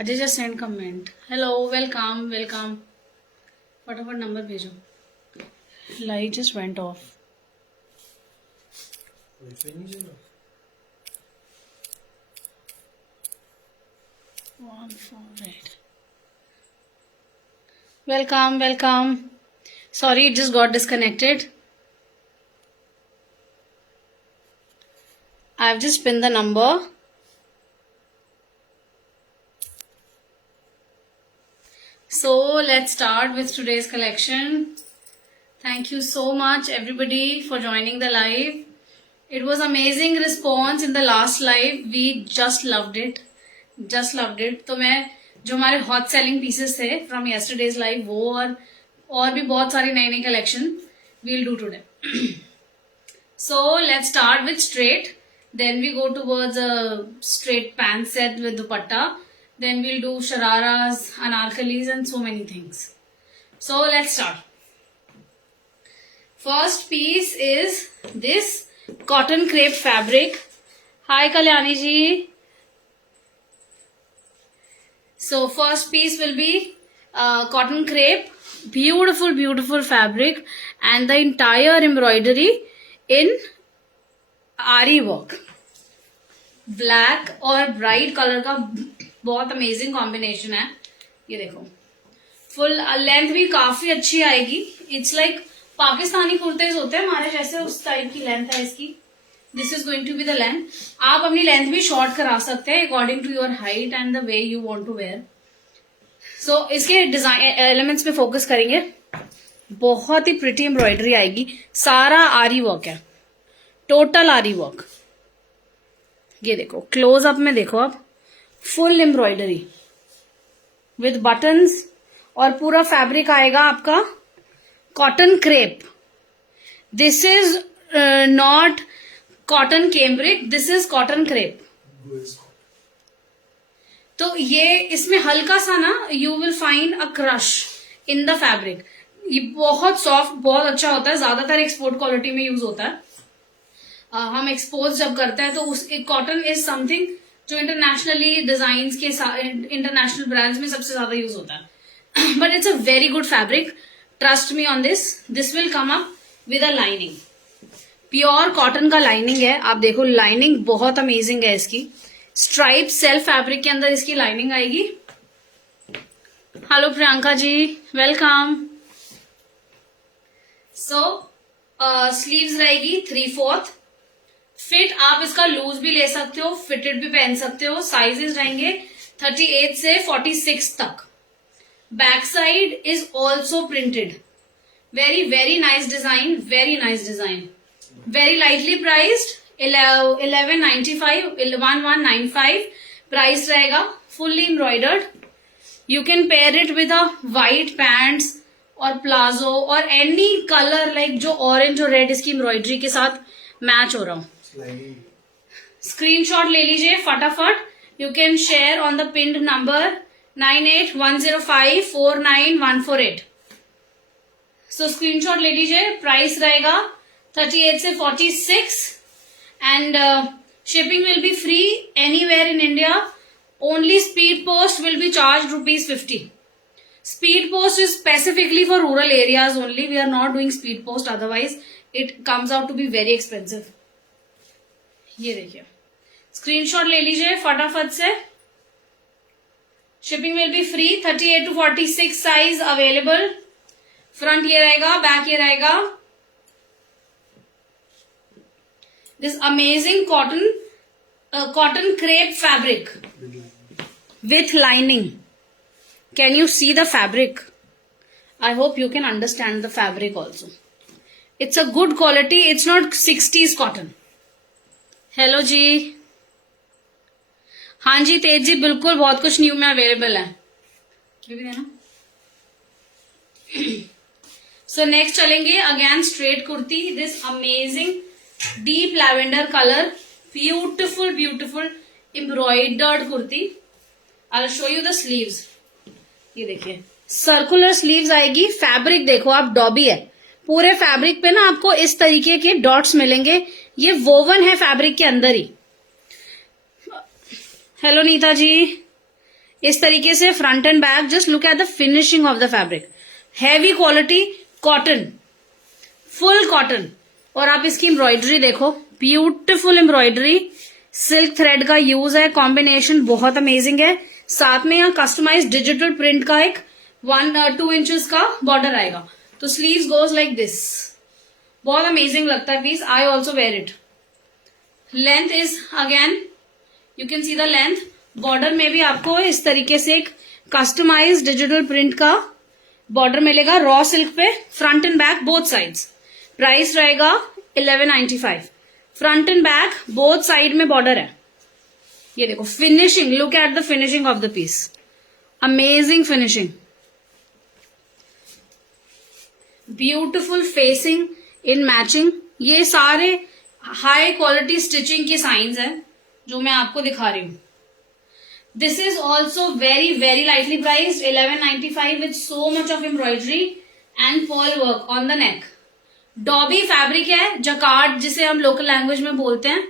Ajay just send comment. Hello, welcome, welcome. फटाफट number भेजो. Light just went off. One four eight. Welcome, welcome. Sorry, it just got disconnected. I've just pinned the number. So let's start with today's collection. Thank you so much everybody for joining the live. It was amazing response in the last live. We just loved it. Just loved it. तो मैं जो हमारे hot selling pieces थे from yesterday's live वो और भी बहुत सारी नई नई collection we'll do today. So let's start with straight. Then we go towards a straight pant set with dupatta. Then we'll do shararas, anarkalis and so many things. So let's start. First piece is this cotton crepe fabric. Hi Kalyani ji. So first piece will be cotton crepe. Beautiful, beautiful fabric and the entire embroidery in आरी work. Black और bright colour का बहुत amazing combination है. ये देखो full length भी काफी अच्छी आएगी. इट्स लाइक पाकिस्तानी कुर्तेज होते हैं हमारे जैसे उस टाइप की लेंथ है इसकी. This is going to be the length. आप अपनी लेंथ भी शॉर्ट करा सकते हैं according to your height and the way you want to wear. So इसके डिजाइन एलिमेंट्स पे फोकस करेंगे. बहुत ही प्रिटी एम्ब्रॉयडरी आएगी. सारा आरी वर्क है. टोटल आरी वर्क. ये देखो क्लोज अप में देखो आप. फुल एम्ब्रॉयडरी विद बटन्स और पूरा फैब्रिक आएगा आपका cotton crepe. This is not cotton cambric. This is cotton crepe. तो ये इसमें हल्का सा ना you will find a crush in the fabric. ये बहुत सॉफ्ट बहुत अच्छा होता है. ज्यादातर एक्सपोर्ट क्वालिटी में यूज होता है. हम एक्सपोज जब करते हैं तो उस कॉटन इज समथिंग जो इंटरनेशनली डिजाइन के इंटरनेशनल ब्रांड्स में सबसे ज्यादा यूज होता है. But it's a very good fabric. Trust me on this. This will come up with a lining. Pure cotton का लाइनिंग है. आप देखो लाइनिंग बहुत अमेजिंग है इसकी. स्ट्राइप सेल्फ फैब्रिक के अंदर इसकी लाइनिंग आएगी. Hello Priyanka ji, welcome. सो स्लीव्स रहेगी 3/4. फिट आप इसका लूज भी ले सकते हो, फिटेड भी पहन सकते हो. साइजेस रहेंगे 38 से 46 तक. Back side is also printed. Very very nice design. Very nice design. Very lightly priced. 1195 price रहेगा. Fully embroidered. You can pair it with a white pants और प्लाजो और एनी कलर लाइक जो orange और red इसकी embroidery के साथ match हो रहा हो. स्क्रीनशॉट ले लीजिए फटाफट. You can share on the pinned number 9810549148. So screenshot ले लीजिए. प्राइस रहेगा 38 से 46 and shipping will be free anywhere in India. Only speed post will be charge ₹50. Speed post is specifically for rural areas only. We are not doing speed post. Otherwise, it comes out to be very expensive. ये देखिए screenshot ले लीजिए फटाफट से. Shipping will be free. 38 to 46 size available. Front ये रहेगा, back ये रहेगा. This amazing cotton crepe fabric with lining. Can you see the fabric? I hope you can understand the fabric also. It's a good quality. It's not 60s cotton. Hello जी. हाँ जी तेज जी, बिल्कुल बहुत कुछ new में available है. ये भी देना. So next चलेंगे again straight kurti. This amazing deep lavender colour. Beautiful beautiful embroidered kurti. I'll show you the sleeves. ये देखिए सर्कुलर स्लीव्स आएगी. फैब्रिक देखो आप डॉबी है. पूरे फैब्रिक पे ना आपको इस तरीके के डॉट्स मिलेंगे. ये वोवन है फैब्रिक के अंदर ही. हेलो नीता जी. इस तरीके से front and back. Just look at the finishing of the fabric. Heavy quality cotton, full cotton. और आप इसकी एम्ब्रॉयडरी देखो, ब्यूटिफुल एम्ब्रॉयडरी, सिल्क थ्रेड का यूज है, कॉम्बिनेशन बहुत अमेजिंग है. साथ में यहाँ कस्टमाइज डिजिटल प्रिंट का एक 1-2 इंचेस का बॉर्डर आएगा. तो स्लीव्स गोज लाइक दिस. बहुत अमेजिंग लगता है piece. I also wear it. Length is again you can see the length. Border में भी आपको इस तरीके से एक कस्टमाइज डिजिटल प्रिंट का बॉर्डर मिलेगा रॉ सिल्क पे, front and back both sides. Price रहेगा 1195. Front and back both side में बॉर्डर है. ये देखो finishing, look at the finishing of the piece. Amazing finishing, beautiful facing in matching. ये सारे हाई क्वालिटी स्टिचिंग के science हैं जो मैं आपको दिखा रही हूं. This is also very very lightly priced 1195 with so much of embroidery and pearl work on the neck. Dobby fabric है, जकार्ड जिसे हम लोकल लैंग्वेज में बोलते हैं,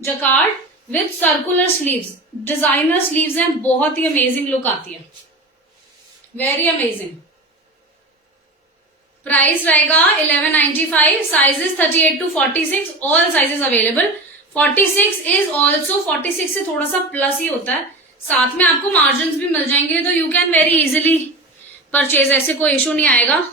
jacquard with circular sleeves. Designer sleeves हैं, बहुत ही अमेजिंग लुक आती है, वेरी अमेजिंग. प्राइस रहेगा 1195. Sizes 38 to 46, all sizes available. 46 is also 46 से थोड़ा सा प्लस ही होता है. साथ में आपको मार्जिन भी मिल जाएंगे, तो you can very easily purchase, ऐसे कोई इशू नहीं आएगा.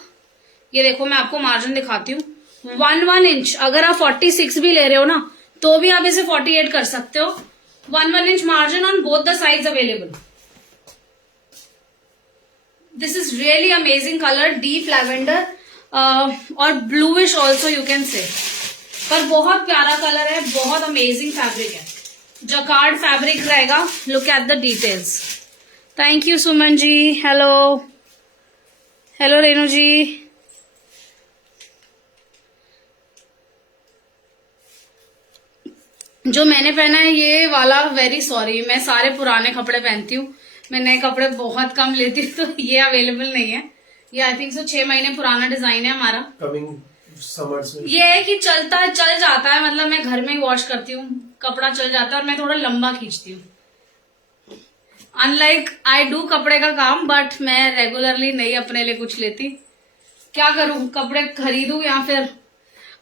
ये देखो मैं आपको मार्जिन दिखाती हूँ. 1 इंच. अगर आप 46 भी ले रहे हो ना, तो भी आप इसे 48 कर सकते हो. 1 inch margin on both the sides available. This is really amazing colour, deep lavender और bluish also you can say. पर बहुत प्यारा कलर है, बहुत अमेजिंग फैब्रिक है. जकार्ड फैब्रिक रहेगा. Look at the details. Thank you Suman ji. Hello hello Renu ji. जो मैंने पहना है ये वाला, वेरी सॉरी, मैं सारे पुराने कपड़े पहनती हूँ, मैं नए कपड़े बहुत कम लेती हूँ, तो ये अवेलेबल नहीं है. ये आई थिंक 6 महीने पुराना डिजाइन है हमारा. कमिंग समर्स में ये है कि चल जाता है, मतलब मैं घर में ही वॉश करती हूँ, कपड़ा चल जाता है, और मैं थोड़ा लंबा खींचती हूँ. अनलाइक आई डू कपड़े का काम, बट मैं रेगुलरली नहीं अपने लिए कुछ लेती. क्या करूं, कपड़े खरीदूं या फिर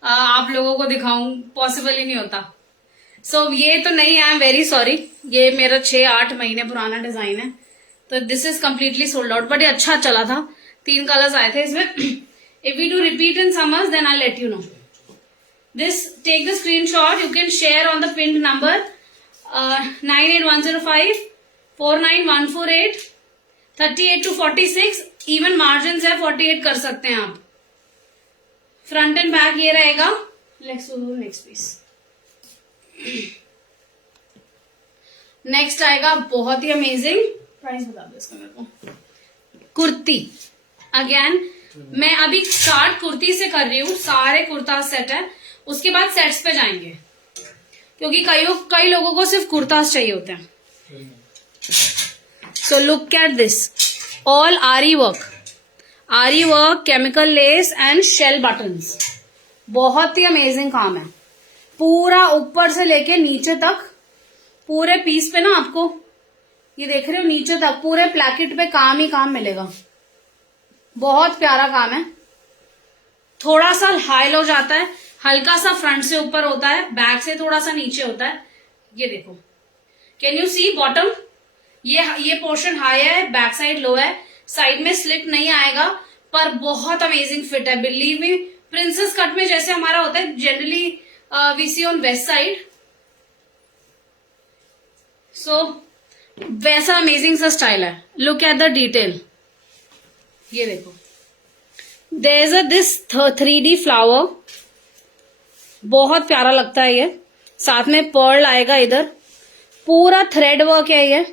आप लोगों को दिखाऊं, पॉसिबल ही नहीं होता. सो ये तो नहीं है, आई एम वेरी सॉरी. ये मेरा 6-8 महीने पुराना डिजाइन है, तो this is completely sold out. But ये अच्छा चला था, 3 कलर्स आए थे इसमें. If we do repeat in summers then I let you know. This take the screenshot, you can share on the pin number 98105 49148 38 to 46. Even margin है, 48 कर सकते हैं आप. फ्रंट एंड बैक ये रहेगा. Let's do next piece. Next आएगा बहुत ही अमेजिंग. प्राइस बता दो इसका मेरे को. कुर्ती. अगेन मैं अभी स्टार्ट कुर्ती से कर रही हूँ. सारे कुर्ता सेट है, उसके बाद सेट्स पे जाएंगे, क्योंकि कई लोगों को सिर्फ कुर्तास चाहिए होते हैं. So look at this, all aari work, chemical lace and shell buttons. बहुत ही अमेजिंग काम है. पूरा ऊपर से लेके नीचे तक, पूरे पीस पे ना आपको ये देख रहे हो, नीचे तक पूरे प्लैकेट पे काम ही काम मिलेगा. बहुत प्यारा काम है. थोड़ा सा हाई लो जाता है, हल्का सा फ्रंट से ऊपर होता है, बैक से थोड़ा सा नीचे होता है. ये देखो, कैन यू सी बॉटम, ये पोर्शन हाई है, बैक साइड लो है, साइड में स्लिट नहीं आएगा, पर बहुत अमेजिंग फिट है. बिलीव मी, प्रिंसेस कट में जैसे हमारा होता है generally we see on west side, so वैसा अमेजिंग सा स्टाइल है. Look at the detail. ये देखो, there is this 3D flower, बहुत प्यारा लगता है ये. साथ में पर्ल आएगा, इधर पूरा थ्रेड वर्क है, ये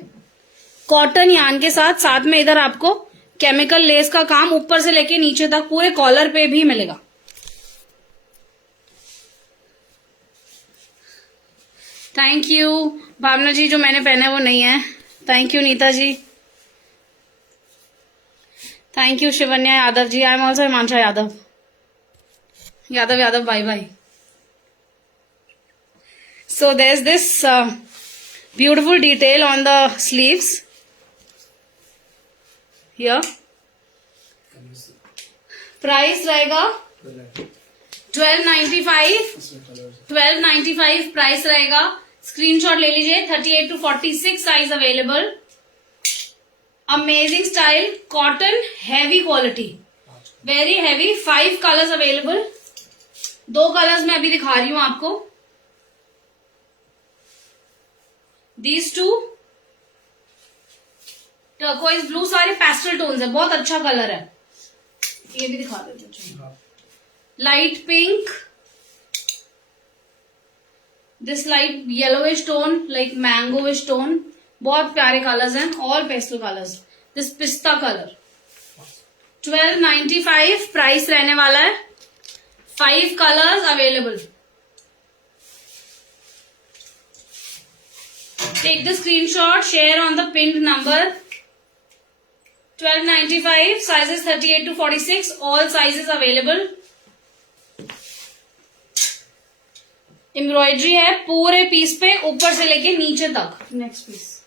कॉटन यान के साथ में इधर आपको केमिकल लेस का काम ऊपर से लेके नीचे तक पूरे कॉलर पे भी मिलेगा. थैंक यू भावना जी, जो मैंने पहना है वो नहीं है. Thank you Neeta ji. Thank you Shivanya Yadav ji. I am also Himansha Yadav. Bye bye. So there is this beautiful detail on the sleeves. Here. Price रहेगा 1295 प्राइस रहेगा. स्क्रीनशॉट ले लीजिए. 38 to 46 size available. Amazing style, cotton, heavy quality, very heavy. 5 colours available. 2 colours मैं अभी दिखा रही हूं आपको. दीज 2 टर्कोइज ब्लू, सारे पेस्टल टोन्स है. बहुत अच्छा कलर है. ये भी दिखा देते हैं. Light pink, this light yellowish tone, like mangoish tone. बहुत प्यारे कलर्स हैं. All pastel colours. This pista colour. 1295 price रहने वाला है. 5 colours available. Take the screenshot, share on the pin number. 1295 sizes 38 to 46, all sizes available. Embroidery है पूरे piece पे, ऊपर से लेके नीचे तक. Next piece.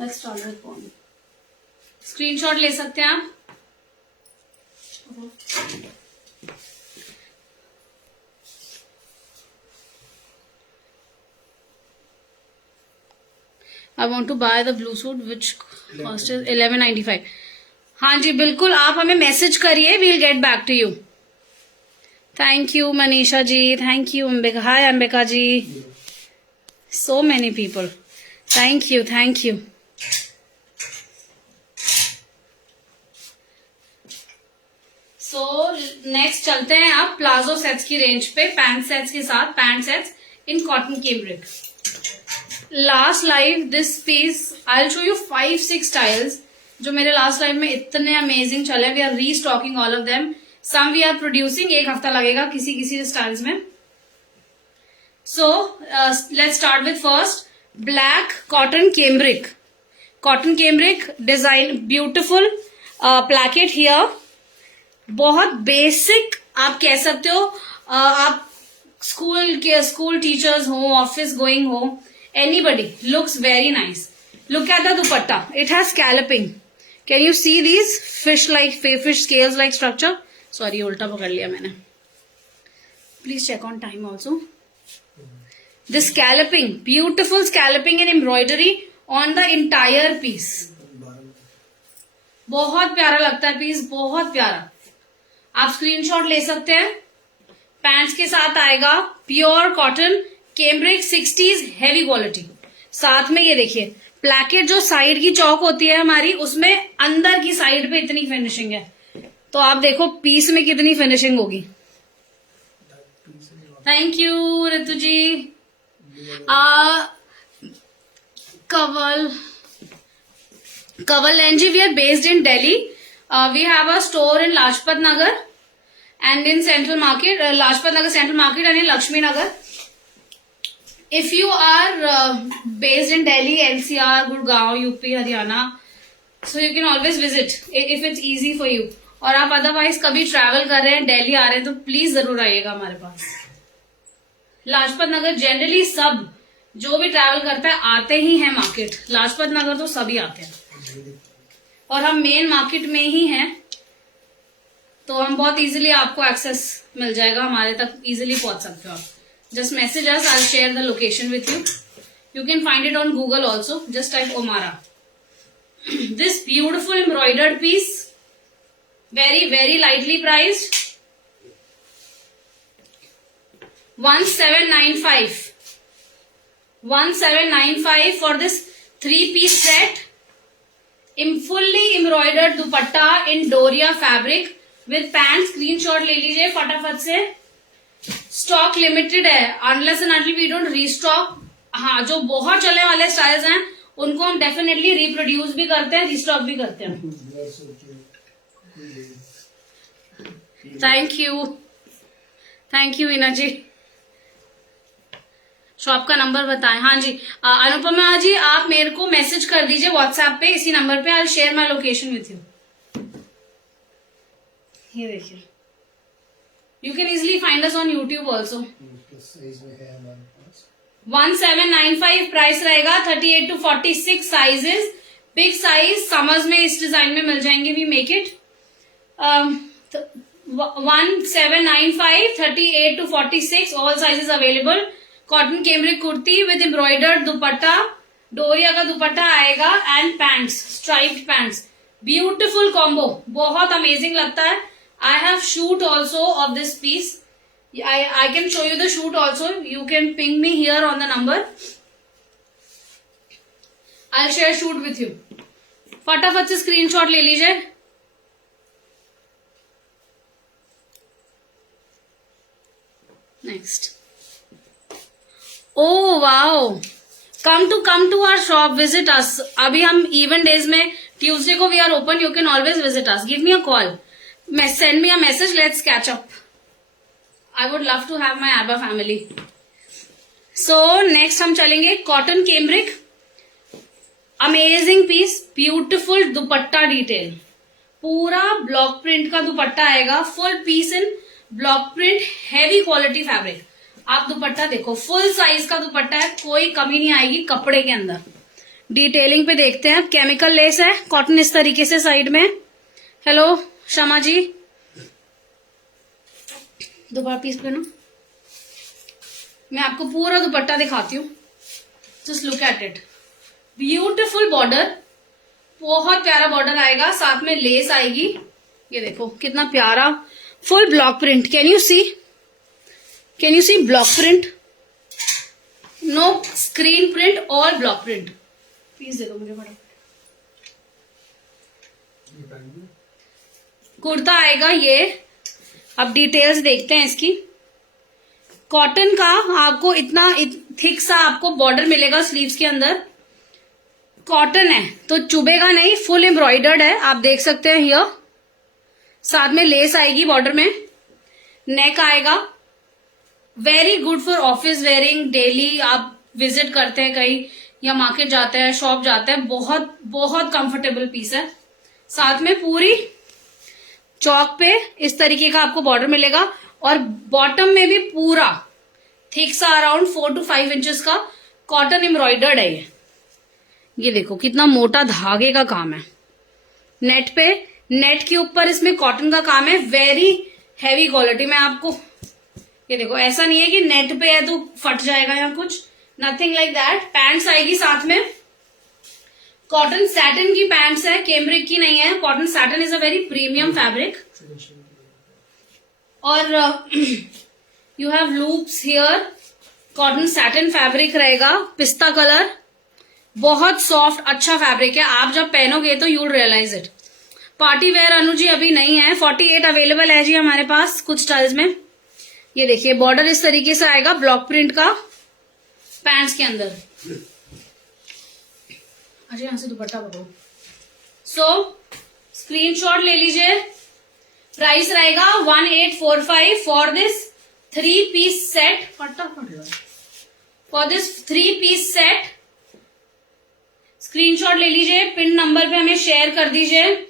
Let's start with one. Screenshot ले सकते हैं आप. I want to buy the blue suit which cost is 1195. हाँ जी बिल्कुल, आप हमें मैसेज करिए. we'll get back to you. Thank you Manisha ji. Thank you Ambika. Hi Ambika ji. so many people. Thank you. Thank you. So next चलते हैं आप प्लाजो सेट्स की range पे. पैंट सेट्स के साथ, pant sets in cotton cambric. Last live this piece I will show you 5-6 styles जो मेरे last live में इतने अमेजिंग चले. We are restocking all of them. Some we are producing. 1 हफ्ता लगेगा किसी किसी स्टाइल्स में. So let's start with first black cotton cambric. Cotton cambric design beautiful. Placket here. बहुत बेसिक आप कह सकते हो. आप स्कूल टीचर्स हो, ऑफिस गोइंग हो, anybody looks very nice. Look at the dupatta. It has scalloping. Can you see these fish scales like structure? Sorry, उल्टा पकड़ लिया मैंने. Please check on time also. The scalloping, beautiful scalloping and embroidery on the entire piece. बहुत प्यारा लगता है piece, बहुत प्यारा. आप स्क्रीनशॉट ले सकते हैं. पैंट्स के साथ आएगा pure cotton cambric 60s heavy quality. साथ में ये देखिए प्लैकेट, जो साइड की चौक होती है हमारी, उसमें अंदर की साइड पे इतनी फिनिशिंग है. तो आप देखो पीस में कितनी फिनिशिंग होगी. Thank you Ritu ji. Kaval Lenji, we are based in Delhi. We have a store in Lajpat Nagar and in Central Market, Lajpat Nagar Central Market and in Lakshmi Nagar. If you are based in Delhi, NCR, Gurgaon, UP, Haryana, so you can always visit if it's easy for you. और आप otherwise कभी travel कर रहे हैं, दिल्ली आ रहे हैं, तो please जरूर आइएगा हमारे पास. लाजपत नगर जनरली सब जो भी ट्रैवल करता है आते ही हैं मार्केट. लाजपत नगर तो सभी आते हैं और हम मेन मार्केट में ही हैं, तो हम बहुत इजीली आपको एक्सेस मिल जाएगा, हमारे तक इजीली पहुंच सकते हो आप. Just message us, I will share the location with you. You can find it on Google also. Just type Omara. This beautiful embroidered piece, very very lightly priced. 1795 for this 3-piece set. fully embroidered dupatta in Doria fabric with pants. Screenshot ले लीजिए फटाफट से. Stock limited है, unless and until we don't restock. हाँ, जो बहुत चलने वाले स्टाइल्स हैं उनको हम डेफिनेटली रिप्रोड्यूस भी करते हैं, रीस्टॉक भी करते हैं. Thank you Eena ji. Shop का नंबर बताएं. हाँ जी अनुपमा जी, आप मेरे को मैसेज कर दीजिए व्हाट्सएप पे, इसी नंबर पे. I will share my location with you. ये देखिए, you can easily find us on YouTube also. 1795 price रहेगा. 38 to 46 sizes. Big size summers में इस डिजाइन में मिल जाएंगे. We make it 1795 38 to 46 all sizes available. Cotton cambric kurti with embroidered dupatta, doria का दुपट्टा आएगा and pants, striped pants. Beautiful combo, बहुत amazing लगता है. I have shoot also of this piece. I can show you the shoot also. You can ping me here on the number. I'll share shoot with you. फटाफट से screenshot ले लीजिए. Next. Oh wow, come to our shop, visit us. अभी हम even days में Tuesday को we are open. You can always visit us. Give me a call, send me a message. Let's catch up. I would love to have my ABBA family. So next हम चलेंगे cotton cambric. Amazing piece, beautiful dupatta detail, पूरा block print का दुपट्टा आएगा. Full piece in block print, heavy quality fabric. आप दुपट्टा देखो, full size का दुपट्टा है, कोई कमी नहीं आएगी कपड़े के अंदर. डिटेलिंग पे देखते हैं. केमिकल लेस है, कॉटन इस तरीके से साइड में. हेलो शमा जी, दोबारा पीस पे ना, मैं आपको पूरा दुपट्टा दिखाती हूँ. Just look at it. Beautiful border, बहुत प्यारा बॉर्डर आएगा, साथ में लेस आएगी. ये देखो कितना प्यारा, full block print. Can you see block print, no screen print और ब्लॉक प्रिंट. पीस दे दो मुझे बड़ा. कुर्ता आएगा ये. अब डिटेल्स देखते हैं इसकी. कॉटन का आपको इतना थिक सा आपको बॉर्डर मिलेगा स्लीव्स के अंदर. कॉटन है तो चुभेगा नहीं, फुल एम्ब्रॉयडर्ड है, आप देख सकते हैं हियर. साथ में लेस आएगी बॉर्डर में. नेक आएगा. Very good for office wearing. Daily आप विजिट करते हैं कहीं या मार्केट जाते हैं, शॉप जाते हैं, बहुत बहुत कंफर्टेबल पीस है. साथ में पूरी चौक पे इस तरीके का आपको बॉर्डर मिलेगा और बॉटम में भी पूरा थिक सा अराउंड 4 to 5 इंचेस का कॉटन एम्ब्रॉयडर्ड है ये देखो कितना मोटा धागे का काम है. नेट पे, नेट के ऊपर इसमें कॉटन का काम है. वेरी हैवी क्वालिटी में आपको ये देखो, ऐसा नहीं है कि नेट पे है तो फट जाएगा या कुछ, नथिंग लाइक दैट. पैंट्स आएगी साथ में. कॉटन सैटिन की पैंट्स है, कैमरिक की नहीं है. Cotton satin is a very premium fabric. और you have loops here. Cotton satin fabric रहेगा, पिस्ता कलर, बहुत सॉफ्ट अच्छा फैब्रिक है. आप जब पहनोगे तो you will realise it. Party wear Anu ji अभी नहीं है, 48 अवेलेबल है जी हमारे पास कुछ स्टाइल्स में. ये देखिए बॉर्डर इस तरीके से आएगा ब्लॉक प्रिंट का पैंट्स के अंदर. अच्छा यहां से दुपट्टा बताओ. सो स्क्रीनशॉट ले लीजिए. प्राइस रहेगा 1845 for this 3-piece set. For this 3-piece set screenshot ले लीजिए, पिन नंबर पे हमें शेयर कर दीजिए.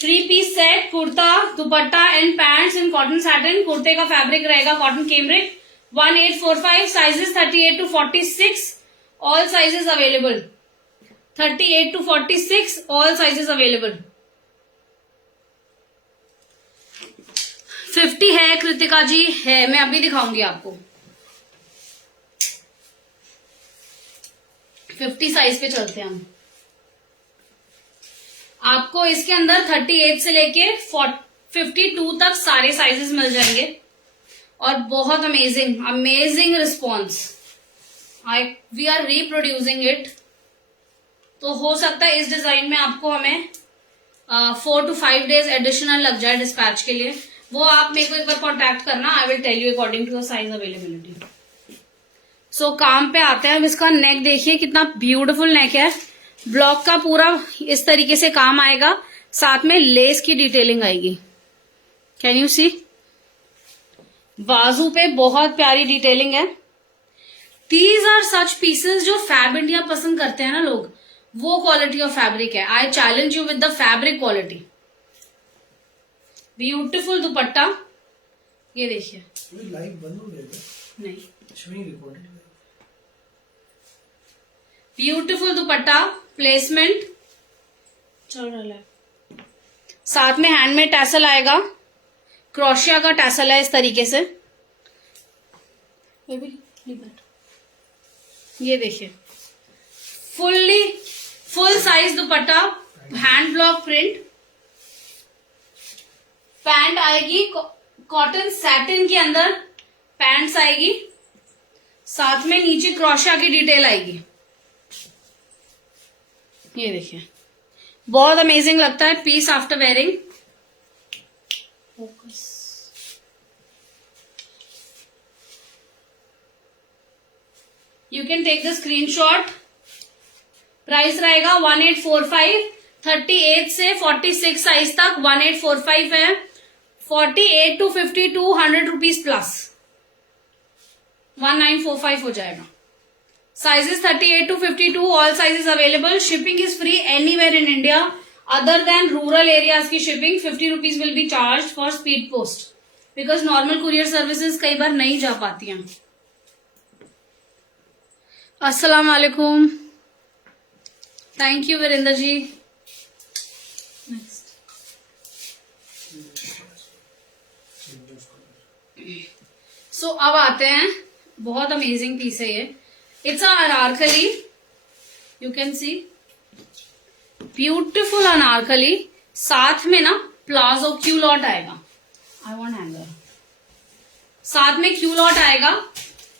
3-piece set, kurta, dupatta and pants in cotton satin. कुर्ते का फैब्रिक रहेगा cotton cambric. 1845, sizes 38 to 46, all sizes available. 38 to 46, all sizes available. 50 है कृतिका जी, है, मैं अभी दिखाऊंगी आपको. 50 साइज पे चलते हैं हम. आपको इसके अंदर 38 से लेके 52 तक सारे साइजेस मिल जाएंगे और बहुत amazing response. We are reproducing it. तो हो सकता है इस डिजाइन में आपको हमें 4 to 5 डेज एडिशनल लग जाए डिस्पैच के लिए. वो आप मेरे को एक बार कॉन्टैक्ट करना. I will tell you according to the size availability. So काम पे आते हैं. अब इसका नेक देखिए कितना ब्यूटीफुल नेक है. ब्लॉक का पूरा इस तरीके से काम आएगा, साथ में लेस की डिटेलिंग आएगी. कैन यू सी? बाजू पे बहुत प्यारी डिटेलिंग है. दीज आर सच पीसेस जो फैब इंडिया पसंद करते हैं ना लोग, वो क्वालिटी ऑफ फैब्रिक है. I challenge you with the fabric quality. Beautiful दुपट्टा, ये देखिए. लाइव बंद हो गया नहीं, ब्यूटीफुल दुपट्टा, प्लेसमेंट, चल रहा है। साथ में हैंडमेड टैसल आएगा, क्रोशिया का टैसल है इस तरीके से। ये देखिए फुल साइज दुपट्टा, हैंड ब्लॉक प्रिंट। पैंट आएगी कॉटन सैटिन के अंदर, पैंट्स आएगी, साथ में नीचे क्रोशिया की डिटेल आएगी। ये देखिए बहुत अमेजिंग लगता है piece after wearing. Focus. You can take the screenshot. Price रहेगा 1845, 38 से 46 साइज तक 1845 है। 48 to 52 100 रुपीज प्लस 1945 हो जाएगा। Sizes 38 to 52, all sizes available. Shipping is free anywhere in India other than rural areas की shipping 50 rupees will be charged for speed post because normal courier services कई बार नहीं जा पाती हैं। अस्सलाम वालेकुम, thank you Virendra ji. Next so अब आते हैं, बहुत अमेजिंग पीस है ये। It's a Anarkali, you can see beautiful Anarkali, साथ में ना प्लाजो क्यूलॉट आएगा। I want hanger। साथ में क्यूलॉट आएगा।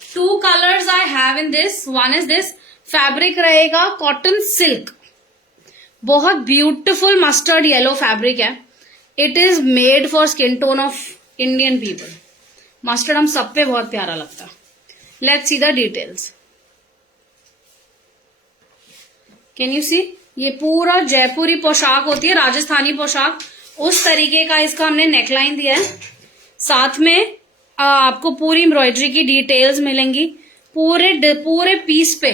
2 colors I have in this, one is this, fabric रहेगा कॉटन सिल्क, बहुत ब्यूटिफुल मस्टर्ड येलो फैब्रिक है। It is made for skin tone of Indian people. Mustard हम सब पे बहुत प्यारा लगता है। Let's see the details. Can you see, ये पूरा जयपुरी पोशाक होती है, राजस्थानी पोशाक, उस तरीके का इसका हमने नेकलाइन दिया है। साथ में आपको पूरी एम्ब्रॉयडरी की डिटेल्स मिलेंगी पूरे पीस पे।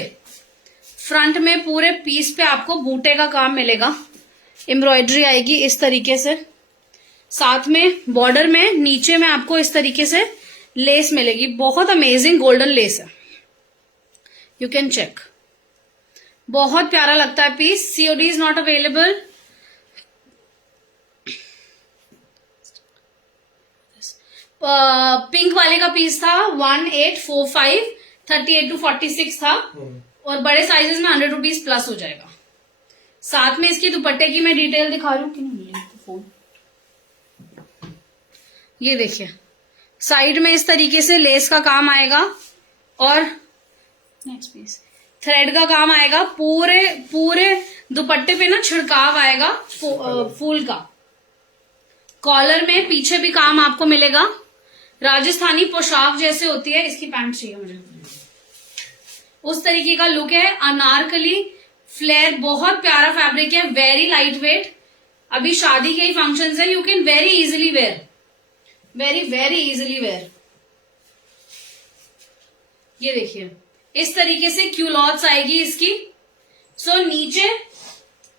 फ्रंट में पूरे पीस पे आपको बूटे का काम मिलेगा, एम्ब्रॉयडरी आएगी इस तरीके से। साथ में बॉर्डर में नीचे में आपको इस तरीके से लेस मिलेगी, बहुत अमेजिंग गोल्डन लेस है, यू कैन चेक। बहुत प्यारा लगता है पीस। COD is not available. Pink वाले का पीस था 1845, 38 to 46 था, और बड़े साइजेस में 100 रुपीज प्लस हो जाएगा। साथ में इसकी दुपट्टे की मैं डिटेल दिखा रही हूँ कि नहीं, फोन ये देखिए, साइड में इस तरीके से लेस का काम आएगा और नेक्स्ट पीस थ्रेड का काम आएगा। पूरे दुपट्टे पे ना छिड़काव आएगा फूल का। कॉलर में पीछे भी काम आपको मिलेगा, राजस्थानी पोशाक जैसे होती है। इसकी पैंट चाहिए मुझे, उस तरीके का लुक है। अनारकली फ्लेयर, बहुत प्यारा फैब्रिक है, वेरी लाइट वेट। अभी शादी के ही फंक्शंस है, you can very easily wear, very easily wear. ये देखिए इस तरीके से क्यूलॉट्स आएगी इसकी। सो नीचे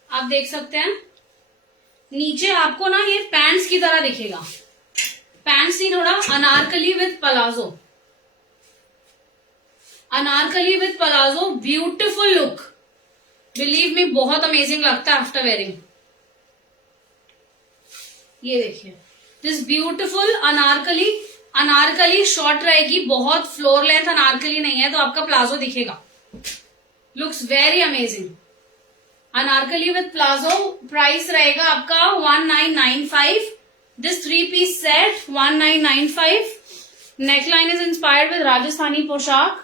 आप देख सकते हैं, नीचे आपको ना ये पैंट्स की तरह दिखेगा। पैंट्स ही थोड़ा Anarkali with palazzo, Anarkali with palazzo, beautiful look. Believe me, बहुत अमेजिंग लगता है आफ्टर वेयरिंग। ये देखिए this beautiful Anarkali. Anarkali short रहेगी, बहुत फ्लोर लेंथ अनारकली नहीं है, तो आपका प्लाजो दिखेगा। Looks very amazing. Anarkali with palazzo, price रहेगा आपका 1995। This 3 piece set 1995। Neckline is inspired with Rajasthani poshak.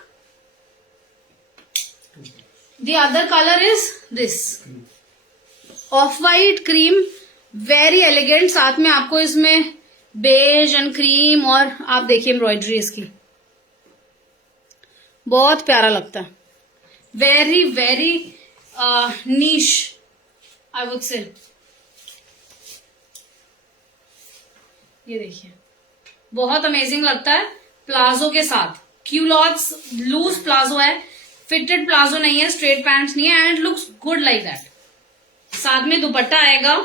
The other color is this off-white cream, very elegant। साथ में आपको इसमें बेज एंड क्रीम, और आप देखिए एम्ब्रॉयडरी इसकी, बहुत प्यारा लगता है। Very niche I would say. ये देखिए बहुत अमेजिंग लगता है प्लाजो के साथ। क्यूलॉट्स लूज प्लाजो है, फिटेड प्लाजो नहीं है, स्ट्रेट पैंट्स नहीं है, and it looks good like that. साथ में दुपट्टा आएगा,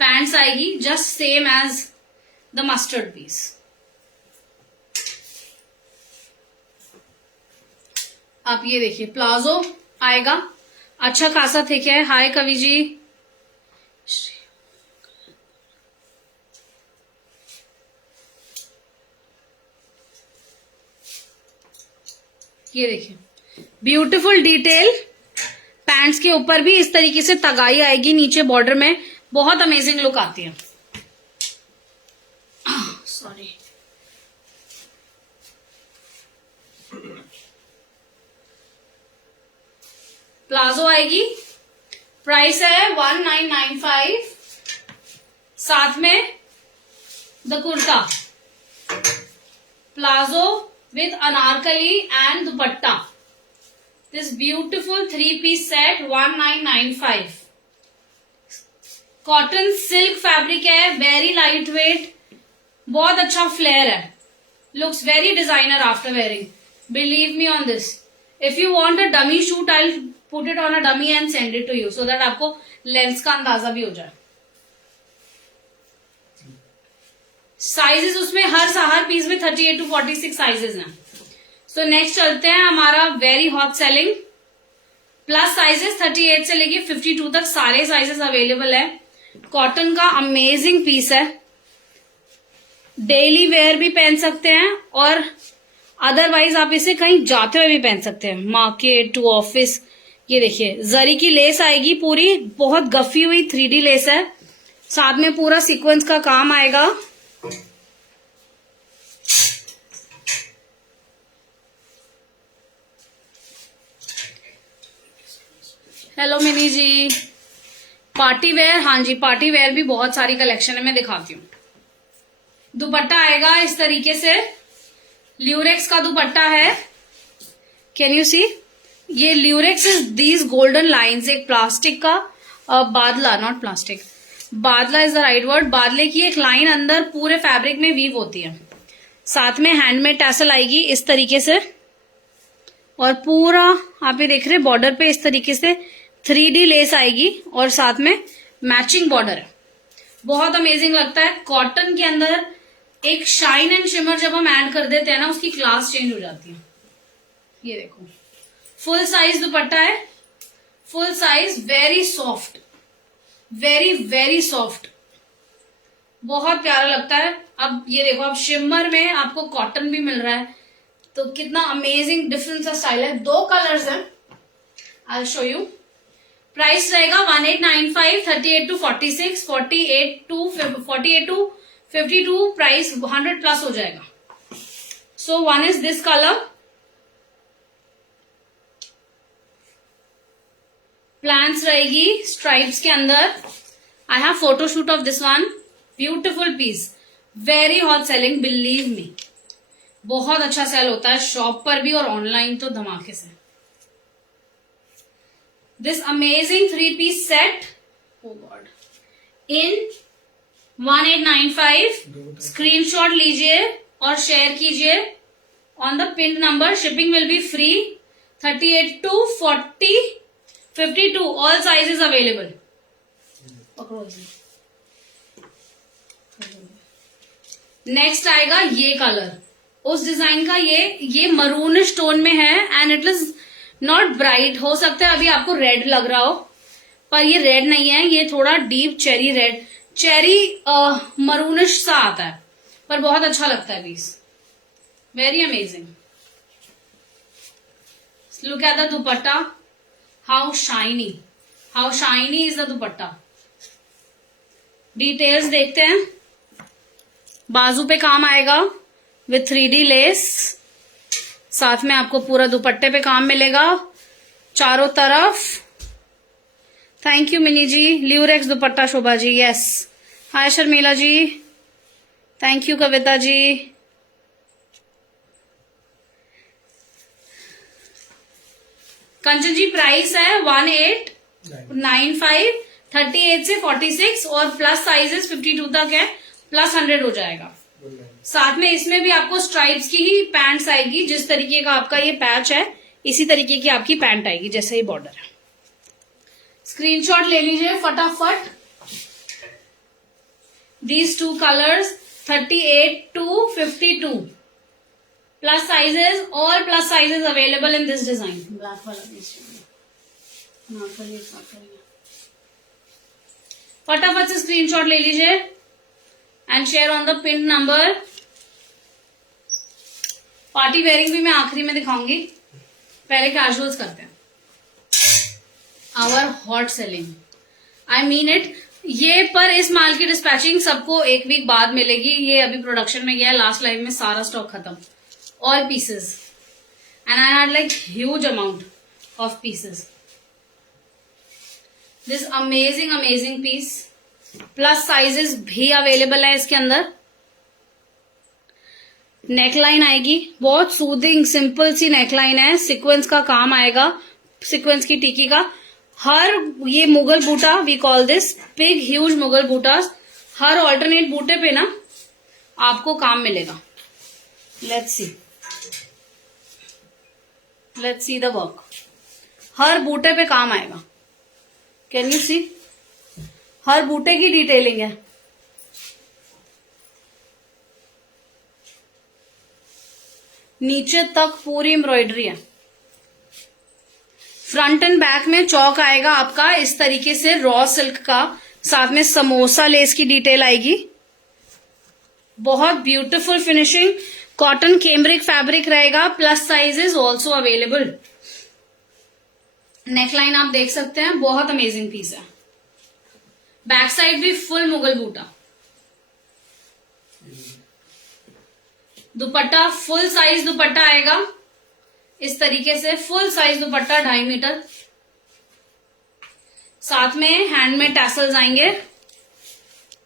पैंट्स आएगी just same as the mustard piece. आप ये देखिए प्लाजो आएगा, अच्छा खासा थिक है। हाय कवि जी, ये देखिए, ब्यूटीफुल डिटेल। पैंट्स के ऊपर भी इस तरीके से तगाई आएगी नीचे बॉर्डर में, बहुत अमेजिंग लुक आती है। सॉरी, प्लाजो आएगी, प्राइस है 1995। साथ में the kurta, palazzo with anarkali and dupatta. This beautiful 3-piece set 1995. Cotton silk fabric है, वेरी लाइट वेट, बहुत अच्छा फ्लेयर है, looks very designer after wearing, believe me on this. If you want a dummy shoot, I put it on a dummy and send it to you so that आपको लेंस का अंदाजा भी हो जाए। साइजेस उसमें हर पीस में 38 to 46 साइजेस हैं। सो नेक्स्ट चलते हैं, हमारा very hot selling plus sizes 38 से लेके 52 तक सारे साइजेस अवेलेबल है। कॉटन का अमेजिंग पीस है, डेली वेयर भी पहन सकते हैं और अदरवाइज आप इसे कहीं जाते हुए भी पहन सकते हैं, मार्केट टू ऑफिस। ये देखिए, जरी की लेस आएगी पूरी, बहुत गफी हुई 3D लेस है, साथ में पूरा सीक्वेंस का काम आएगा। हेलो मिनी जी, पार्टी वेयर, हाँ जी पार्टी वेयर भी बहुत सारी कलेक्शन है, मैं दिखाती हूँ। दुपट्टा आएगा इस तरीके से, ल्यूरेक्स का दुपट्टा है, कैन यू सी, ये Lurex is these golden lines, एक प्लास्टिक का बादला, नॉट प्लास्टिक, बादला इज द राइट वर्ड, बादले की एक लाइन अंदर पूरे फैब्रिक में वीव होती है, साथ में हैंडमेड टैसल आएगी इस तरीके से, और पूरा आप ये देख रहे हैं बॉर्डर पे इस तरीके से 3D लेस आएगी और साथ में मैचिंग बॉर्डर है, बहुत अमेजिंग लगता है। कॉटन के अंदर एक शाइन एंड शिमर जब हम ऐड कर देते हैं ना, उसकी क्लास चेंज हो जाती है। ये देखो, फुल साइज दुपट्टा है, full size, very soft, very very soft, बहुत प्यारा लगता है। अब ये देखो, अब शिमर में आपको कॉटन भी मिल रहा है, तो कितना अमेजिंग डिफरेंट सा स्टाइल है। 2 कलर्स हैं, आई शो यू। प्राइस रहेगा 1895, 38 to 46, 48 to 52, प्राइस 100 प्लस हो जाएगा। So one is this colour, pants रहेगी स्ट्राइप्स के अंदर। I have photoshoot of this one, beautiful piece, very hot selling, believe me, बहुत अच्छा सेल होता है शॉप पर भी और ऑनलाइन तो धमाके से। This amazing 3-piece set, oh God, in 1895, screenshot लीजिए और शेयर कीजिए on the pin number. Shipping will be free, 38 to 40, 52, all sizes available. Next आएगा ये कलर, उस डिजाइन का, ये मरून स्टोन में है and it is not bright, हो सकता है अभी आपको रेड लग रहा हो, पर ये रेड नहीं है, ये थोड़ा deep cherry red, cherry maroonish सा आता है, पर बहुत अच्छा लगता है piece, very amazing. Look at the dupatta, how shiny is the dupatta. Details देखते हैं, बाजू पे काम आएगा विथ 3D लेस, साथ में आपको पूरा दुपट्टे पे काम मिलेगा चारों तरफ। Thank you Mini ji, lurex dupatta Shobha ji, yes. Hi Sharmila ji, thank you Kavita ji. Kanchan ji, price है 1895, 38 से 46 और प्लस साइजेस 52 तक है, प्लस 100 हो जाएगा। साथ में इसमें भी आपको स्ट्राइप्स की ही पैंट्स आएगी, जिस तरीके का आपका ये पैच है इसी तरीके की आपकी पैंट आएगी, जैसे ही बॉर्डर है। स्क्रीनशॉट ले लीजिए फटाफट। दीज 2 कलर्स 38 to 52, plus sizes, all plus sizes available in this design. Black वाला फटाफट से स्क्रीनशॉट ले लीजिए and share on the pin number. Party wearing भी मैं आखिरी में दिखाऊंगी, पहले कैजुअल्स करते हैं। Our hot selling, I mean it. ये पर इस माल की डिस्पैचिंग सबको एक वीक बाद मिलेगी। ये अभी प्रोडक्शन में गया, लास्ट लाइव में सारा स्टॉक खत्म, all pieces, and I had like huge amount of pieces. This amazing amazing piece, plus sizes भी अवेलेबल है इसके अंदर। नेकलाइन आएगी, बहुत सूदिंग सिंपल सी नेकलाइन है, सीक्वेंस का काम आएगा, सीक्वेंस की टिकी का। हर ये मुगल बूटा, we call this big huge Mughal butas, हर ऑल्टरनेट बूटे पे ना आपको काम मिलेगा। लेट्स सी द वर्क, हर बूटे पे काम आएगा। कैन यू सी, हर बूटे की डिटेलिंग है। नीचे तक पूरी एम्ब्रॉयडरी है। फ्रंट एंड बैक में चौक आएगा आपका इस तरीके से रॉ सिल्क का, साथ में समोसा लेस की डिटेल आएगी। बहुत ब्यूटीफुल फिनिशिंग, कॉटन केम्ब्रिक फैब्रिक रहेगा, plus sizes also available. Neckline आप देख सकते हैं, बहुत अमेजिंग पीस है। बैक साइड भी फुल मुगल बूटा। दुपट्टा फुल साइज दुपट्टा आएगा इस तरीके से, फुल साइज दुपट्टा 2.5 मीटर। साथ में हैंड में टैसल्स आएंगे,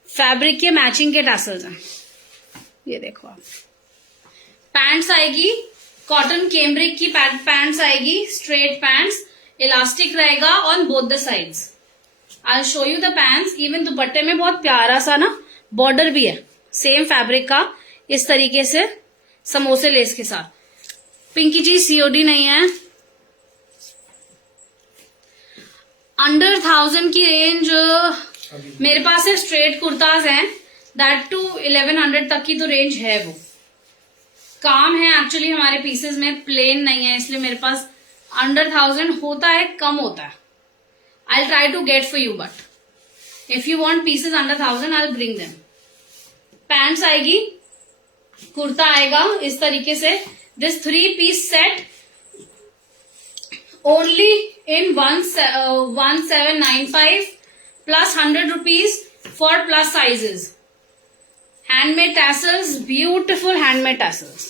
फैब्रिक के मैचिंग के टैसल्स हैं, ये देखो आप। पैंट्स आएगी, कॉटन केम्ब्रिक की पैंट्स आएगी, स्ट्रेट पैंट्स, इलास्टिक रहेगा on both the sides. I will show you the pants. Even दुपट्टे में बहुत प्यारा सा ना बॉर्डर भी है, सेम फैब्रिक का, इस तरीके से समोसे लेस के साथ। पिंकी जी सीओडी नहीं है। अंडर 1000 की रेंज मेरे पास है, स्ट्रेट कुर्ताज हैं, दैट टू 1100 तक की तो रेंज है। वो काम है एक्चुअली हमारे पीसेस में, प्लेन नहीं है, इसलिए मेरे पास अंडर 1000 होता है, कम होता है। I try to get for you, but if you want pieces under 1000 I bring them. Pants आएगी, कुर्ता आएगा इस तरीके से। This 3-piece set only in 1795 plus 100 rupees for plus sizes. Handmade tassels, beautiful handmade tassels.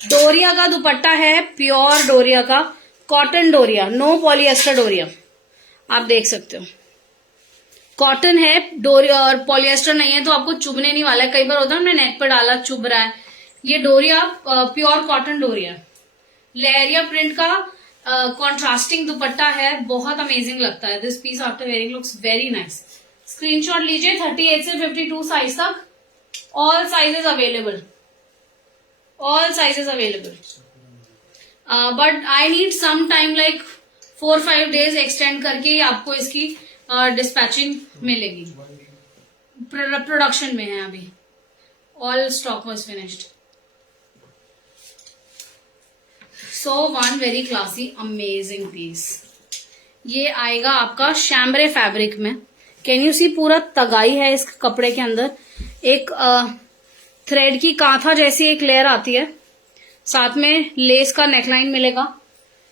डोरिया का दुपट्टा है, pure डोरिया का, कॉटन डोरिया, नो पॉलिएस्टर डोरिया। आप देख सकते हो कॉटन है डोरिया, और पॉलिएस्टर नहीं है तो आपको चुभने नहीं वाला है। कई बार होता है हमने नेक पर डाला, चुभ रहा है। ये डोरिया pure cotton doria, leheriya print का कॉन्ट्रास्टिंग दुपट्टा है, बहुत अमेजिंग लगता है। This piece after wearing looks very nice. Screenshot लीजिए 38 से 52 साइज तक, all sizes available, all sizes available. But I need some time, like 4-5 days extend करके ही आपको इसकी डिस्पैचिंग मिलेगी। प्रोडक्शन में है अभी, all stock was finished. So one very classy amazing piece, ये आएगा आपका शैम्ब्रे फैब्रिक में। कैन यू सी, पूरा तगाई है इस कपड़े के अंदर। एक थ्रेड की कांथा जैसी एक लेयर आती है, साथ में लेस का नेकलाइन मिलेगा,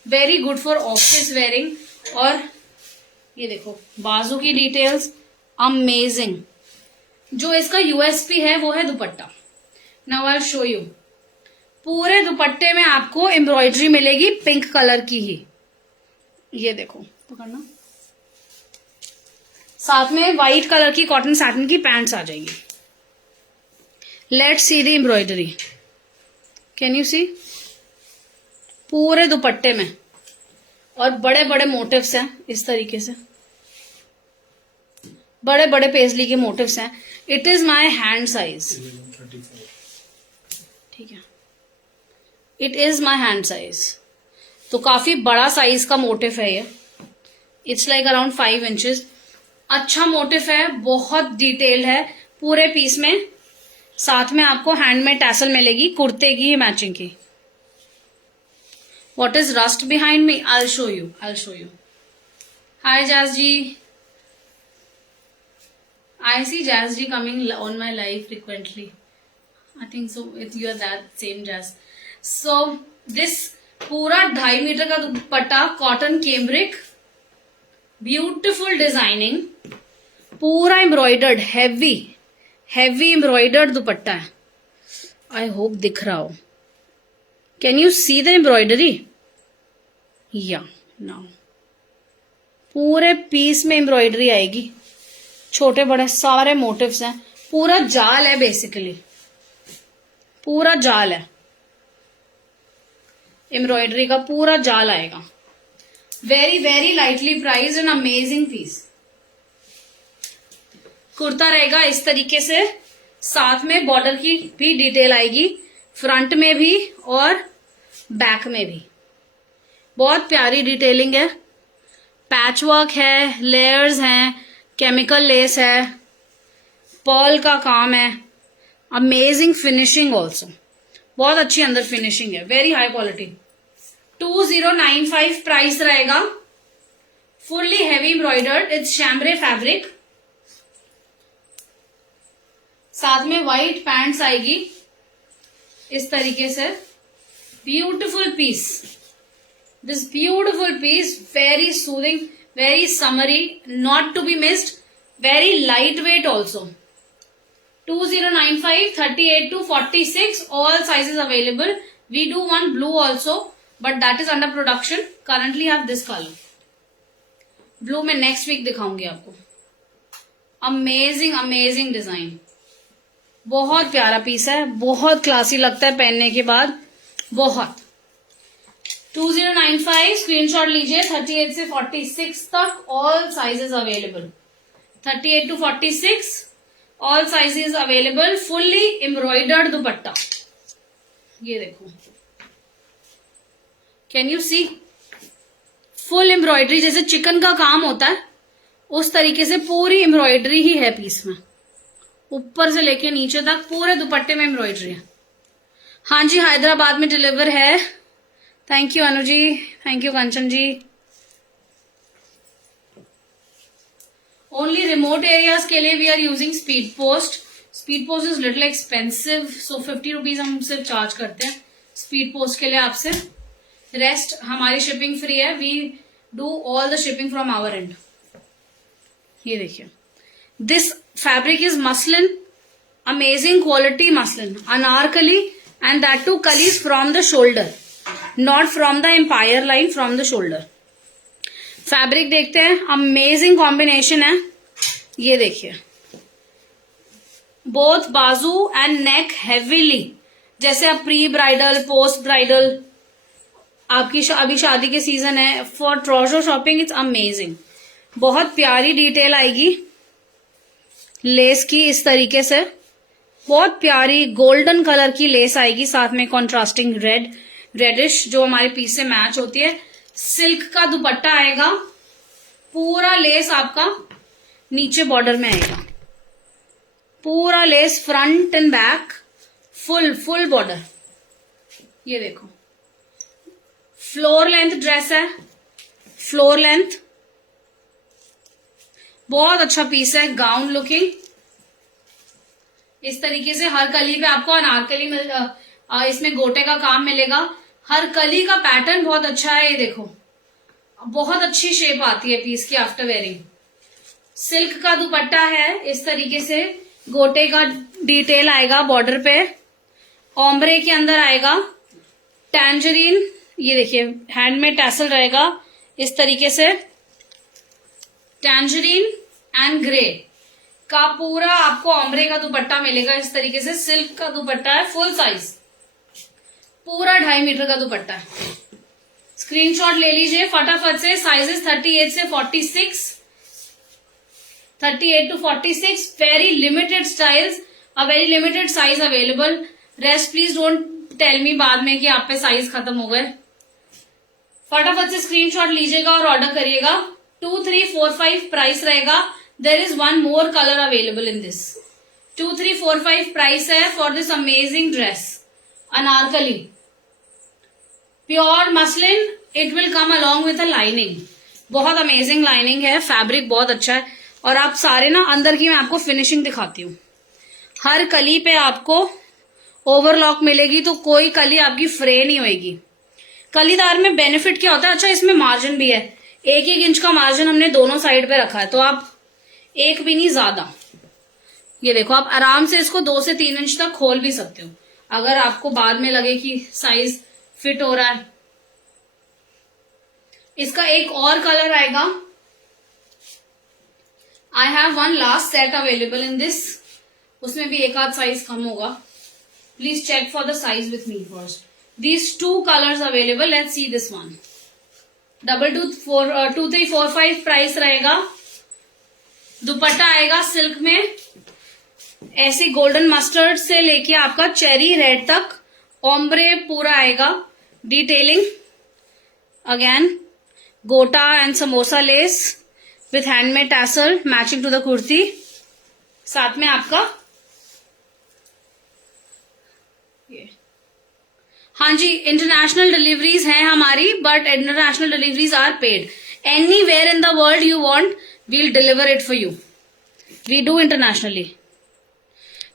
very good for office wearing. और ये देखो बाजू की डिटेल्स अमेजिंग। जो इसका यूएसपी है वो है दुपट्टा। Now I will show you. पूरे दुपट्टे में आपको एम्ब्रॉयडरी मिलेगी पिंक कलर की ही, ये देखो पकड़ना। साथ में व्हाइट कलर की कॉटन सैटिन की पैंट्स आ जाएगी। Let's see the embroidery. Can you see, पूरे दुपट्टे में, और बड़े बड़े मोटिव्स हैं इस तरीके से, बड़े बड़े पेजली के मोटिव्स हैं। It is my hand size, ठीक है, it is my hand size, तो काफी बड़ा साइज का मोटिव है ये। It's like around 5 inches. अच्छा मोटिव है, बहुत डिटेल है पूरे पीस में। साथ में आपको हैंडमेड टैसल मिलेगी कुर्ते की मैचिंग की। What is rust behind me? I'll show you. Hi Jazz ji, I see Jazz ji coming on my live frequently. I think so. You are that same Jazz. So this पूरा 2.5 metre का दुपट्टा cotton केम्ब्रिक, beautiful designing, पूरा embroidered, heavy embroidered दुपट्टा है. I hope दिख रहा हो. Can you C the embroidery? या now पूरे piece में एम्ब्रॉयडरी आएगी, छोटे बड़े सारे मोटिव्स हैं. पूरा जाल है, बेसिकली पूरा जाल है, एम्ब्रॉयडरी का पूरा जाल आएगा. Very very lightly priced and amazing piece. Kurta रहेगा इस तरीके से, साथ में बॉर्डर की भी डिटेल आएगी, फ्रंट में भी और बैक में भी. बहुत प्यारी डिटेलिंग है, पैच वर्क है, लेयर्स हैं, केमिकल लेस है, पर्ल का काम है, अमेजिंग फिनिशिंग ऑल्सो, बहुत अच्छी अंदर फिनिशिंग है, वेरी हाई क्वालिटी. 2095 प्राइस रहेगा. Fully heavy embroidered, it's chambray fabric. साथ में व्हाइट पैंट्स आएगी इस तरीके से. Beautiful piece, this beautiful piece, very soothing, very summery, not to be missed, very light weight also. 2095, 38 to 46, all sizes available. We do one blue also, but that is under production. Currently have this color. Blue में next week दिखाऊंगी आपको. Amazing design, बहुत प्यारा piece है, बहुत classy लगता है पहनने के बाद, बहुत. 2095 स्क्रीनशॉट लीजिए. 38 से 46 तक all sizes available. 38 to 46 all sizes available. Fully embroidered dupatta, ये देखो, can you see? Full embroidery, जैसे चिकन का काम होता है उस तरीके से पूरी एम्ब्रॉयडरी ही है पीस में, ऊपर से लेके नीचे तक पूरे दुपट्टे में एम्ब्रॉयडरी है. हाँ जी, हैदराबाद में डिलीवर है. Thank you Anu ji, thank you Kanchan ji. Only remote areas के लिए we are using speed post. Speed post is little expensive, so 50 rupees हम सिर्फ चार्ज करते हैं स्पीड पोस्ट के लिए आपसे. रेस्ट हमारी शिपिंग फ्री है. We do all the shipping from our end. ये देखिए, this fabric is muslin, amazing quality muslin, anarkali, and that too kalis from the shoulder, not from the empire line, from the shoulder. Fabric देखते हैं, amazing combination है. ये देखिए, both बाजू and neck heavily, जैसे अब प्री ब्राइडल, पोस्ट ब्राइडल, आपकी अभी शादी के सीजन है, for trouser shopping it's amazing. बहुत प्यारी डिटेल आएगी लेस की, इस तरीके से बहुत प्यारी गोल्डन कलर की लेस आएगी, साथ में कॉन्ट्रास्टिंग रेडिश जो हमारे पीस से मैच होती है. सिल्क का दुपट्टा आएगा, पूरा लेस आपका नीचे बॉर्डर में आएगा, पूरा less front and back, full border. ये देखो, फ्लोर लेंथ ड्रेस है, फ्लोर लेंथ, बहुत अच्छा पीस है, गाउन लुकिंग. इस तरीके से हर कली पे आपको अनारकली इसमें गोटे का काम मिलेगा. हर कली का पैटर्न बहुत अच्छा है. ये देखो, बहुत अच्छी शेप आती है पीस की आफ्टर वेयरिंग. सिल्क का दुपट्टा है, इस तरीके से गोटे का डिटेल आएगा बॉर्डर पे, ओम्ब्रे के अंदर आएगा, टैंजरीन, ये देखिए हैंड में टैसल रहेगा इस तरीके से, टैंजरीन एंड ग्रे का पूरा आपको ओम्ब्रे का दुपट्टा मिलेगा इस तरीके से. सिल्क का दुपट्टा है, फुल साइज, पूरा 2.5 मीटर का दुपट्टा है. स्क्रीनशॉट ले लीजिए फटाफट से. साइजेस 38 से 46, 38 to 46, very limited styles, a very limited size available. Rest please don't tell me बाद में कि आप पे साइज खत्म हो गए. फटाफट से स्क्रीनशॉट लीजिएगा और ऑर्डर करिएगा. 2345 प्राइस रहेगा. There is one more colour available in this. 2345 price है for this amazing dress, anarkali, pure muslin. It will come along with a lining. बहुत अमेजिंग लाइनिंग है, फैब्रिक बहुत अच्छा है. और आप सारे ना अंदर की मैं आपको फिनिशिंग दिखाती हूँ। हर कली पे आपको ओवरलॉक मिलेगी, तो कोई कली आपकी फ्रे नहीं होगी। कलीदार में बेनिफिट क्या होता है, अच्छा इसमें मार्जिन भी है, 1-1 इंच का मार्जिन हमने दोनों साइड पे रखा है, तो आप एक भी नहीं ज्यादा, ये देखो आप आराम से इसको 2 से 3 इंच तक खोल भी सकते हो, अगर आपको बाद में लगे कि साइज फिट हो रहा है। इसका एक और कलर आएगा, I have one last set available in this, उसमें भी एक आध साइज कम होगा, please check for the size with me first. These 2 colors available, let's see this one, 2345 price रहेगा। दुपट्टा आएगा सिल्क में, ऐसे गोल्डन मस्टर्ड से लेके आपका चेरी रेड तक ओम्ब्रे पूरा आएगा, detailing again gota and samosa lace with handmade tassel matching to the kurti, साथ में आपका ये, हाँ जी इंटरनेशनल डिलीवरीज हैं हमारी, but international deliveries are paid. Anywhere in the world you want, we'll deliver it for you, we do internationally.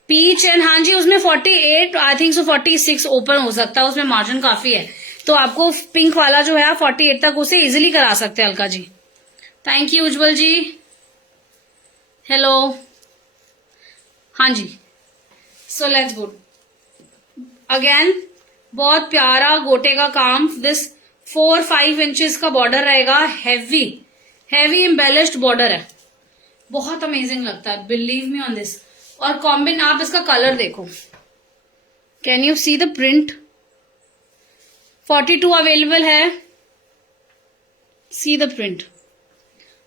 Peach and हाँ जी उसमें 48 आई थिंक सो 46 ओपन हो सकता है, उसमें मार्जिन काफी है, तो आपको पिंक वाला जो है 48 तक उसे इजिली करा सकते हैं। Alka ji thank you, Ujjwal ji hello, हाँ जी। सो लेट्स गो अगेन, बहुत प्यारा गोटे का काम, दिस 4-5 इंचेस का बॉर्डर रहेगा, हैवी हैवी एम्बेलिश्ड बॉर्डर है, बहुत अमेजिंग लगता है, बिलीव मी ऑन दिस। और कॉम्बिन आप इसका कलर देखो, can you see the print, 42 available है, सी द प्रिंट,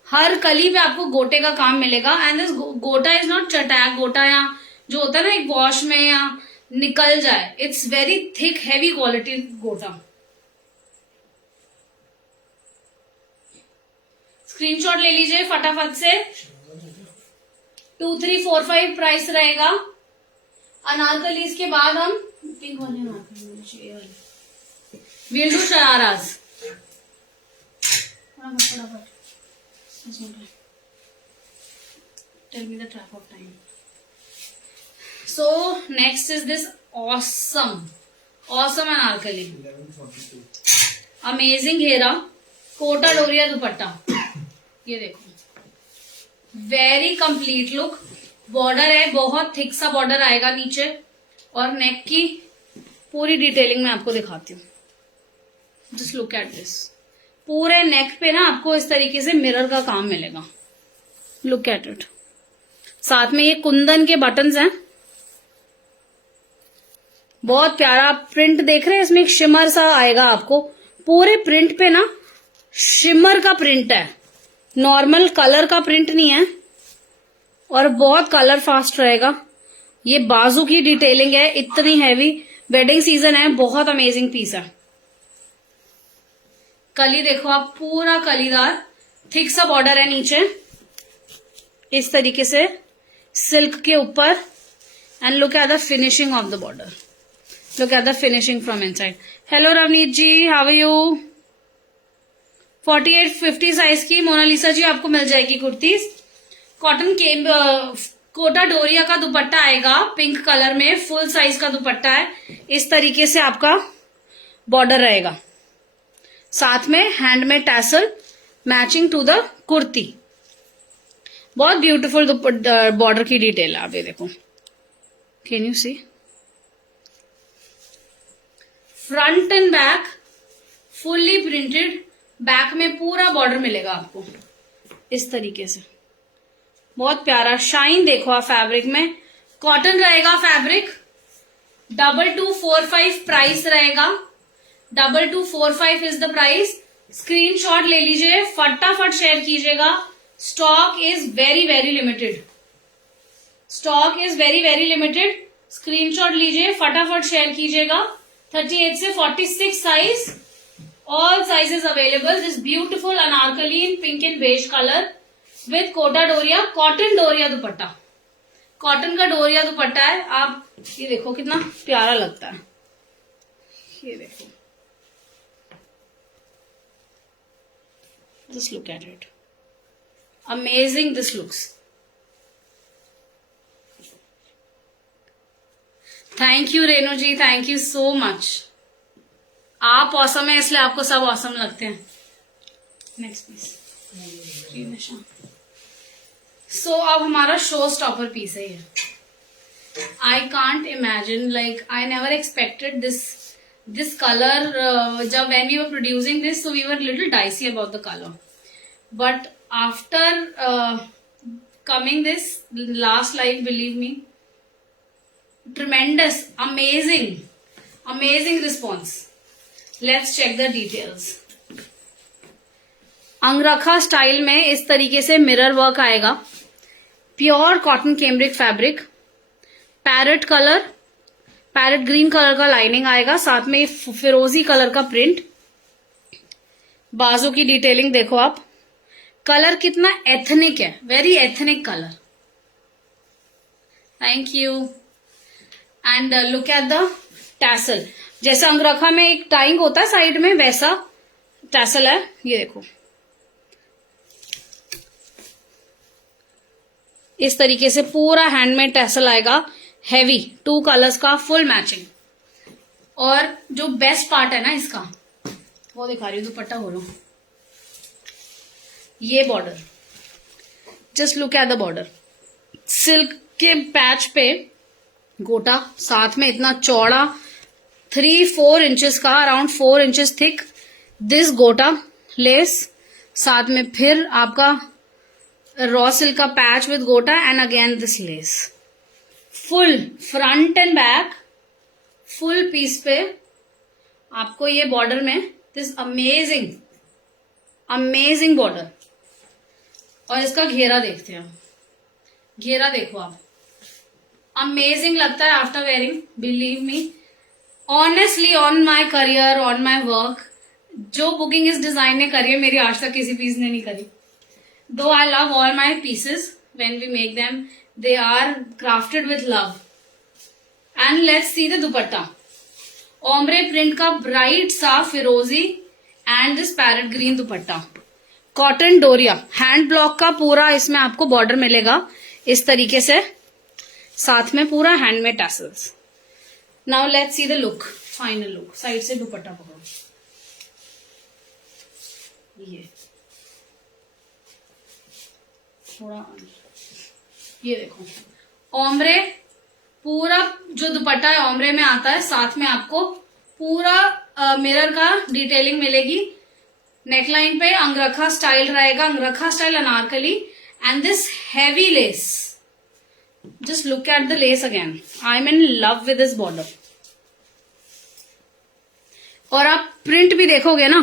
हर कली पे आपको गोटे का काम मिलेगा। एंड दिस गोटा इज नॉट चटैक गोटा या जो होता है ना एक वॉश में या निकल जाए, it's very thick heavy quality गोटा। स्क्रीनशॉट ले लीजिए फटाफट से, 2345 प्राइस रहेगा। अनारकलीज के बाद हम पिंक वाले वील डू शराराज, फटाफट tell me the track of time. So next is this awesome anarkali, amazing घेरा, कोटा डोरिया दुपट्टा, ये देखो वेरी कंप्लीट लुक, बॉर्डर है बहुत थिक सा बॉर्डर आएगा नीचे, और नेक की पूरी डिटेलिंग मैं आपको दिखाती हूँ, जस्ट लुक एट दिस, पूरे नेक पे ना आपको इस तरीके से मिरर का काम मिलेगा, लुक एट इट। साथ में ये कुंदन के बटन्स हैं, बहुत प्यारा प्रिंट देख रहे हैं, इसमें एक शिमर सा आएगा आपको, पूरे प्रिंट पे ना शिमर का प्रिंट है, नॉर्मल कलर का प्रिंट नहीं है, और बहुत कलर फास्ट रहेगा। ये बाजू की डिटेलिंग है, इतनी हैवी, वेडिंग सीजन है, बहुत अमेजिंग पीस है। कली देखो आप, पूरा कलीदार थिक सा बॉर्डर है नीचे इस तरीके से सिल्क के ऊपर, and look at the finishing of the border, look at the finishing from inside. Hello Ravneet ji, how are you. 48-50 size की मोनालिसा जी आपको मिल जाएगी कुर्तीज। कॉटन के कोटा डोरिया का दुपट्टा आएगा, पिंक कलर में, फुल साइज का दुपट्टा है, इस तरीके से आपका बॉर्डर रहेगा, साथ में handmade tassel matching to the kurti, बहुत ब्यूटीफुल बॉर्डर की डिटेल है। आप ये देखो, can you see, front and back fully printed, back में पूरा बॉर्डर मिलेगा आपको इस तरीके से, बहुत प्यारा शाइन देखो आप फैब्रिक में, कॉटन रहेगा फैब्रिक, 2245 प्राइस रहेगा, 2245 इज द प्राइस। स्क्रीनशॉट ले लीजिए, फटाफट शेयर कीजिएगा, stock is very very limited, stock is very very limited. Screenshot लीजिए, फटाफट शेयर कीजिएगा। 38 से 46 size, all sizes available. This beautiful anarkali in pink and beige colour with Kota Doria, cotton डोरिया दुपट्टा, कॉटन का डोरिया दुपट्टा है। आप ये देखो कितना प्यारा लगता है, ये देखो, just look at it, amazing this looks. Thank you Renu ji, thank you so much. आप औसम है इसलिए आपको सब औसम लगते हैं. Next piece. सो अब हमारा शो स्टॉपर पीस है ये. I can't imagine, like I never expected this color. जब when we were producing this, so we were little dicey about the color. But after coming this last live, believe me, tremendous, amazing response. Let's check the details. अंगरखा style में इस तरीके से mirror work आएगा. Pure cotton cambric fabric. Parrot colour, parrot green colour का lining आएगा. साथ में फिरोजी कलर का प्रिंट. बाजू की डिटेलिंग देखो आप. कलर कितना एथनिक है, very ethnic colour. Thank you. And look at the tassel. जैसे अंगरखा में एक टाइंग होता है साइड में, वैसा टैसल है. ये देखो इस तरीके से पूरा हैंडमेड टैसल आएगा. हैवी 2 कलर्स का फुल मैचिंग. और जो बेस्ट पार्ट है ना इसका, वो दिखा रही हूँ. दुपट्टा खोलो. ये border, just look at the border. Silk के पैच पे गोटा, साथ में इतना चौड़ा 3-4 इंचेस का, around 4 inches thick this gota lace. साथ में फिर आपका रॉ सिल्क का patch with gota and again this lace. Full front and back full piece पे आपको ये बॉर्डर में दिस अमेजिंग बॉर्डर. और इसका घेरा देखते हैं. घेरा देखो आप, अमेजिंग लगता है after wearing. Believe me, honestly on my career, on my work, जो बुकिंग इस डिजाइन ने करी है मेरी आज तक किसी पीस ने नहीं करी. Though I love all my pieces when we make them. They are crafted with love. And let's see the dupatta. Ombre print का ब्राइट सा फिरोजी and this parrot green dupatta. Cotton Doria hand block का पूरा इसमें आपको बॉर्डर मिलेगा इस तरीके से. साथ में पूरा handmade tassels. Now let's see the look, final look. Side से दुपट्टा पकड़ो. ये थोड़ा, ये देखो ओम्ब्रे पूरा जो दुपट्टा है ओम्ब्रे में आता है. साथ में आपको पूरा मिरर का डिटेलिंग मिलेगी. नेकलाइन पे अंगरखा स्टाइल रहेगा, angrakha style anarkali. And this heavy lace, just look at the lace again. I am in love with this border. और आप प्रिंट भी देखोगे ना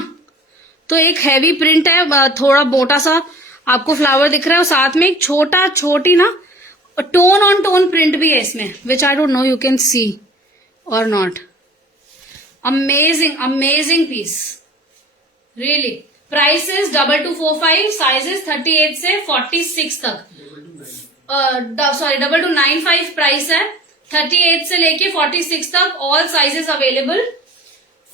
तो एक हैवी प्रिंट है, थोड़ा मोटा सा आपको फ्लावर दिख रहा है. और साथ में एक छोटी ना टोन ऑन टोन प्रिंट भी है इसमें, which I don't know you can see और not. Amazing piece really. Prices 2245, sizes 38 से 46 तक. सॉरी 2295 प्राइस है. 38 से लेके 46 तक ऑल साइजेस अवेलेबल.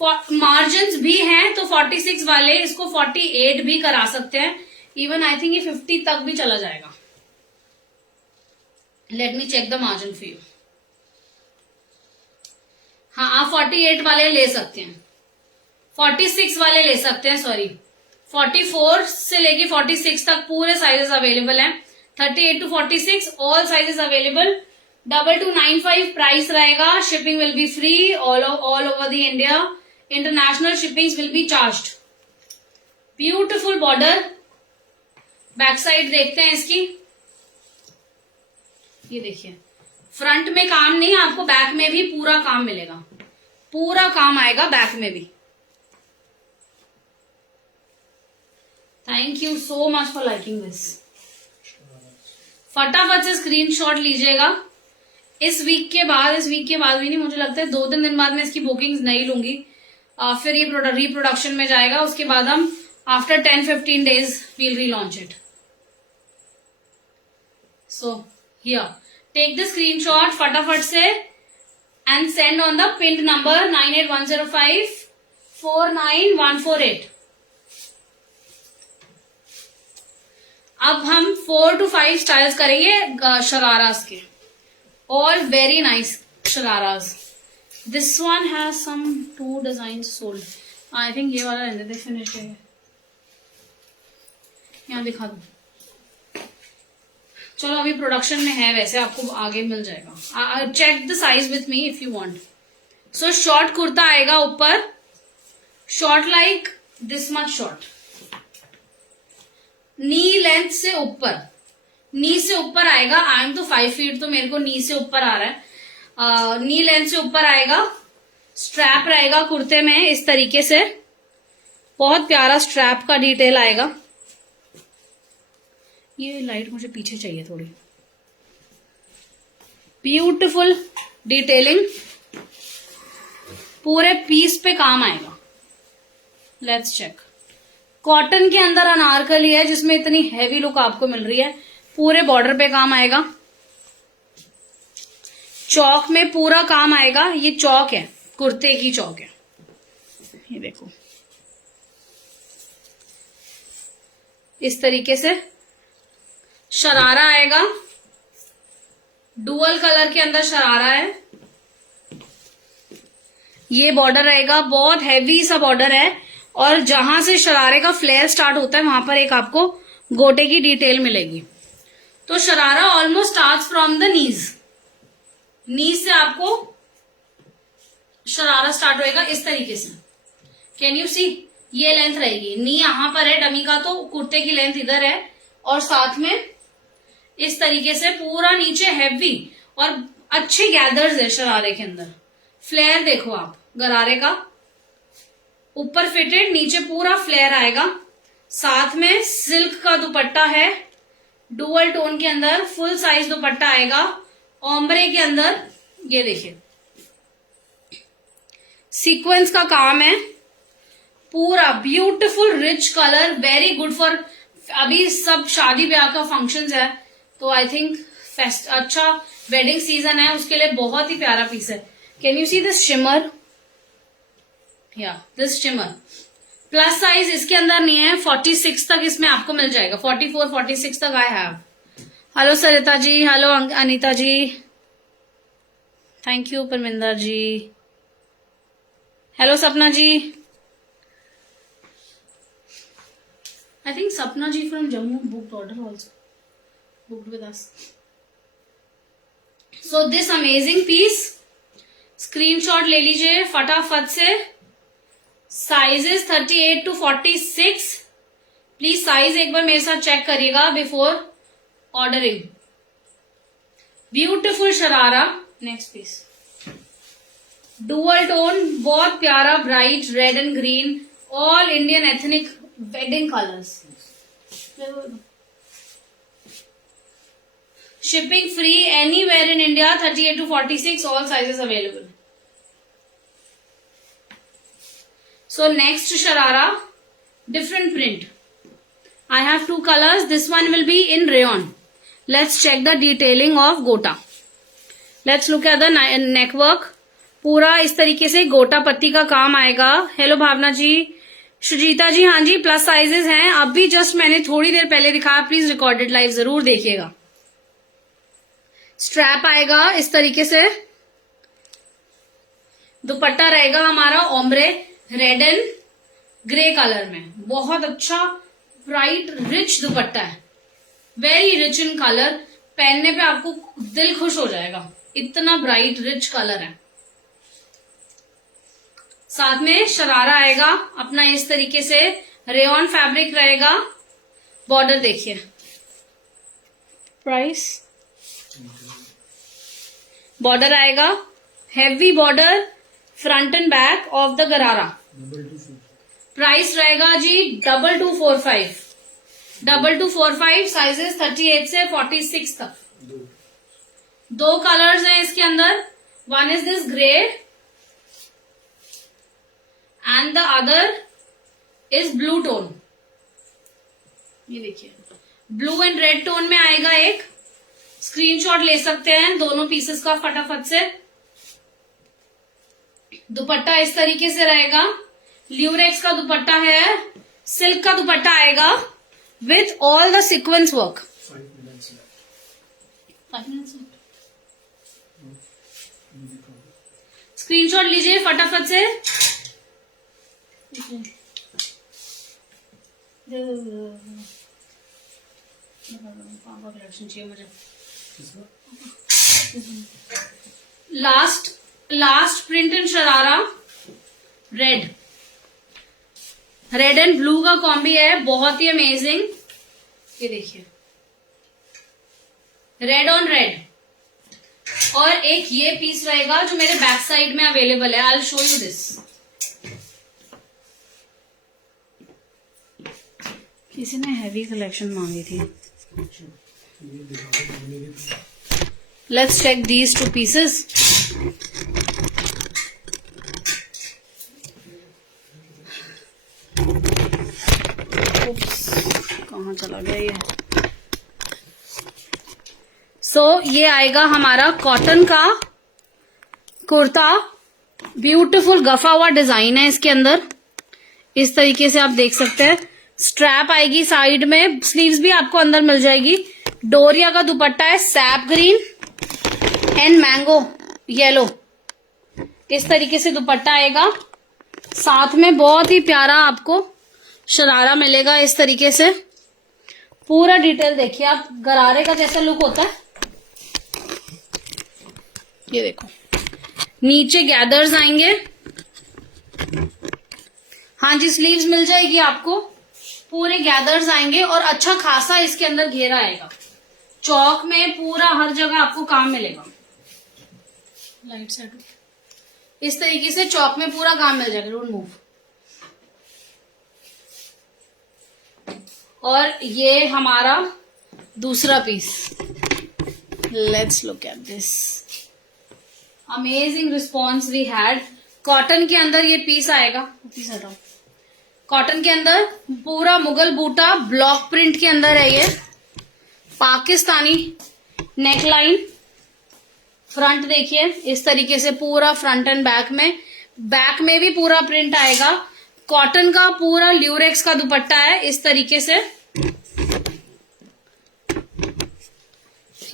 मार्जिन भी हैं तो 46 वाले इसको 48 भी करा सकते हैं. इवन आई थिंक ये 50 तक भी चला जाएगा. Let me check the margin for you. हाँ, आप 48 वाले ले सकते हैं, 46 वाले ले सकते हैं. सॉरी 44 से लेके 46 तक पूरे साइजेस अवेलेबल हैं. 38 to 46 all sizes available. 2295 price रहेगा. Shipping will be free all over the India. International shipping will be charged. Beautiful border. Back side देखते हैं इसकी. ये देखिए, फ्रंट में काम नहीं, आपको बैक में भी पूरा काम मिलेगा. पूरा काम आएगा बैक में भी. Thank you so much for liking this. फटाफट से स्क्रीनशॉट लीजिएगा. इस वीक के बाद भी नहीं, मुझे लगता है 2-3 दिन बाद मैं इसकी बुकिंग्स नहीं लूंगी. फिर ये रीप्रोडक्शन में जाएगा. उसके बाद हम after 10-15 days we'll relaunch it. So here, take the screenshot फटाफट से and send on the pinned number 98105 49148. अब हम 4 to 5 स्टाइल्स करेंगे शरारास के, all very nice shararas. This one has some 2 design sold. I think ये वाला रहने दे, फिनिश है. यहाँ दिखा दो. चलो अभी प्रोडक्शन में है, वैसे आपको आगे मिल जाएगा. Check the size with me if you want. So short kurta आएगा ऊपर, short like this much short, knee length से ऊपर, नी से ऊपर आएगा. आई एम तो 5 फीट, तो मेरे को नी से ऊपर आ रहा है. नी लेंथ से ऊपर आएगा. स्ट्रैप रहेगा कुर्ते में इस तरीके से, बहुत प्यारा स्ट्रैप का डिटेल आएगा. ये लाइट मुझे पीछे चाहिए थोड़ी. ब्यूटीफुल डिटेलिंग, पूरे पीस पे काम आएगा. Let's check. कॉटन के अंदर अनारकली है जिसमें इतनी हैवी लुक आपको मिल रही है. पूरे बॉर्डर पे काम आएगा. चौक में पूरा काम आएगा. ये चौक है, कुर्ते की चौक है. ये देखो इस तरीके से शरारा आएगा. डुअल कलर के अंदर शरारा है. ये बॉर्डर रहेगा, बहुत हैवी सा बॉर्डर है. और जहां से शरारे का फ्लेयर स्टार्ट होता है वहां पर एक आपको गोटे की डिटेल मिलेगी. तो sharara almost starts from the knees. Knees से आपको शरारा स्टार्ट होएगा इस तरीके से. Can you see? ये लेंथ रहेगी. नी यहां पर है डमी का, तो कुर्ते की लेंथ इधर है. और साथ में इस तरीके से पूरा नीचे हैवी और अच्छे गैदर्स है शरारे के अंदर. फ्लेयर देखो आप गरारे का, ऊपर फिटेड, नीचे पूरा फ्लेयर आएगा. साथ में सिल्क का दुपट्टा है, डुअल टोन के अंदर फुल साइज दुपट्टा आएगा. ओम्ब्रे के अंदर ये देखिए सीक्वेंस का काम है. पूरा beautiful rich colour, very good for, अभी सब शादी ब्याह का फंक्शंस है, तो आई थिंक अच्छा वेडिंग सीजन है, उसके लिए बहुत ही प्यारा पीस है. Can you see this shimmer? या दिस शिमर. प्लस साइज इसके अंदर नहीं है, 46 तक इसमें आपको मिल जाएगा. 44, 46 तक I have. Hello Sarita ji, hello Anita ji, thank you Parminder ji, hello Sapna ji. I think Sapna ji from Jammu booked order also, booked with us. So this amazing piece, screenshot ले लीजिए फटाफट से. Sizes 38 to 46. प्लीज साइज एक बार मेरे साथ चेक करिएगा before ordering. Beautiful sharara. Next piece dual tone, बहुत प्यारा bright red and green, all Indian ethnic wedding colours. Shipping free anywhere in India. 38 to 46, all sizes available. So next sharara, different print. I have 2 colors. This one will be in rayon. Let's check the detailing of gota. Let's look at the neck work. पूरा इस तरीके से गोटा पत्ती का काम आएगा. Hello भावना जी, सुजीता जी, हाँ जी प्लस साइजेस हैं. अभी जस्ट मैंने थोड़ी देर पहले दिखाया, प्लीज रिकॉर्डेड लाइव जरूर देखिएगा. स्ट्रैप आएगा इस तरीके से. दुपट्टा रहेगा हमारा ombre red and grey colour में. बहुत अच्छा ब्राइट रिच दुपट्टा है, वेरी रिच इन कलर. पहनने पे आपको दिल खुश हो जाएगा, इतना ब्राइट रिच कलर है. साथ में शरारा आएगा अपना इस तरीके से, रेयॉन फैब्रिक रहेगा. बॉर्डर देखिए, प्राइस बॉर्डर आएगा, heavy border front and back of the गरारा. प्राइस रहेगा जी 2245. 2245. साइजेस 38 से 46 तक. 2 कलर्स हैं इसके अंदर. One is this grey and the other is blue tone. ये देखिए ब्लू एंड रेड टोन में आएगा. एक स्क्रीनशॉट ले सकते हैं दोनों पीसेस का फटाफट से. दुपट्टा इस तरीके से रहेगा. ल्यूरेक्स का दुपट्टा है, सिल्क का दुपट्टा आएगा. with all the sequence work. 5 minutes left. 5 minutes left. Screenshot लीजिए फटाफट से. कलेक्शन चाहिए मुझे. Last print in sharara. Red and blue का कॉम्बी है, बहुत ही अमेजिंग. ये देखिए, रेड ऑन रेड. और एक ये पीस रहेगा जो मेरे बैक साइड में अवेलेबल है. I will show you this. किसी ने हैवी कलेक्शन मांगी थी. Let's check these 2 pieces. कहाँ चला गया ये. ये आएगा हमारा कॉटन का कुर्ता. ब्यूटीफुल गफा हुआ डिजाइन है इसके अंदर. इस तरीके से आप देख सकते हैं. स्ट्रैप आएगी साइड में, स्लीव्स भी आपको अंदर मिल जाएगी. डोरिया का दुपट्टा है, SAP green and mango yellow. इस तरीके से दुपट्टा आएगा. साथ में बहुत ही प्यारा आपको शरारा मिलेगा. इस तरीके से पूरा डिटेल देखिए आप. गरारे का जैसा लुक होता है. ये देखो, नीचे गैदर्स आएंगे. हाँ जी, स्लीव्स मिल जाएगी आपको. पूरे गैदर्स आएंगे और अच्छा खासा इसके अंदर घेरा आएगा. चौक में पूरा हर जगह आपको काम मिलेगा. लाइट साइड इस तरीके से चौक में पूरा काम मिल जाएगा. Don't move. और ये हमारा दूसरा piece. Let's look at this. Amazing response we had. Cotton के अंदर ये पीस आएगा. पीस हटाओ. कॉटन के अंदर पूरा मुगल बूटा ब्लॉक प्रिंट के अंदर है ये. पाकिस्तानी नेकलाइन. फ्रंट देखिए इस तरीके से पूरा फ्रंट एंड बैक में भी पूरा प्रिंट आएगा. कॉटन का पूरा ल्यूरेक्स का दुपट्टा है इस तरीके से.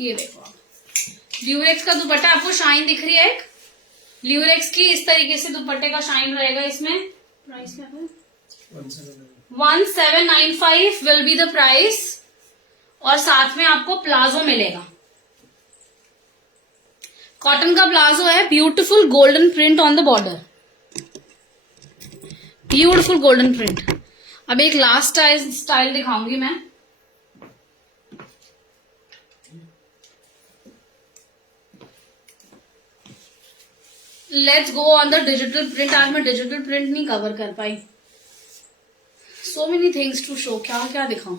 ये देखो, ल्यूरेक्स का दुपट्टा. आपको शाइन दिख रही है एक ल्यूरेक्स की. इस तरीके से दुपट्टे का शाइन रहेगा इसमें. प्राइस क्या है? 1795 विल बी द प्राइस. और साथ में आपको प्लाजो मिलेगा. कॉटन का प्लाजो है. Beautiful golden print on the border. Beautiful golden print. अब एक लास्ट स्टाइल दिखाऊंगी मैं. Let's go on the digital print. आज मैं डिजिटल प्रिंट नहीं कवर कर पाई. So many things to show. क्या क्या दिखाऊं.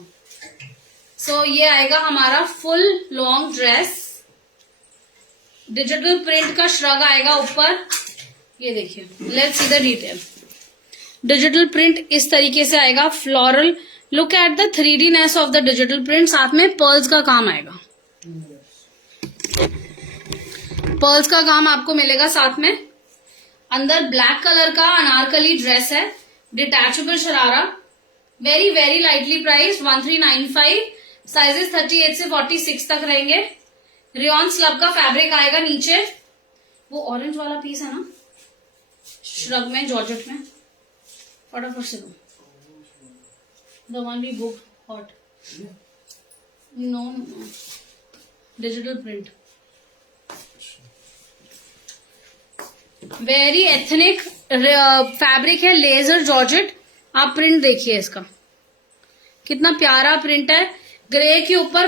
सो ये आएगा हमारा full long dress. Digital print का श्रग आएगा ऊपर. ये देखिए, let's see the detail. Digital print इस तरीके से आएगा. Floral. Look at the 3D-नेस of the digital print. साथ में पर्ल्स का काम आएगा. पर्ल्स का काम आपको मिलेगा साथ में. अंदर ब्लैक कलर का अनारकली ड्रेस है. Detachable sharara. Very very lightly price. 1395. Sizes 38 से 46 तक रहेंगे. रेयॉन स्लब का फैब्रिक आएगा नीचे. वो ऑरेंज वाला पीस है ना श्रग में, जॉर्जेट में. फटाफट से दो. The one we book hot. No digital print. Very ethnic fabric है. Laser georgette. आप प्रिंट देखिए इसका कितना प्यारा प्रिंट है. ग्रे के ऊपर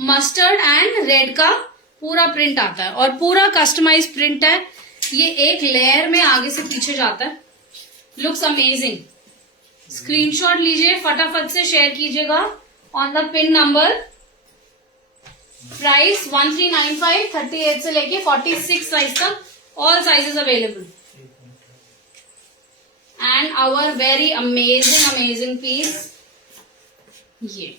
मस्टर्ड एंड रेड का पूरा प्रिंट आता है. और पूरा कस्टमाइज प्रिंट है. ये एक लेयर में आगे से पीछे जाता है. Looks amazing. स्क्रीनशॉट लीजिए, फटाफट से शेयर कीजिएगा on the pin number. Price 1395. 38 से लेके 46 साइज तक. All sizes available. And our very amazing piece. ये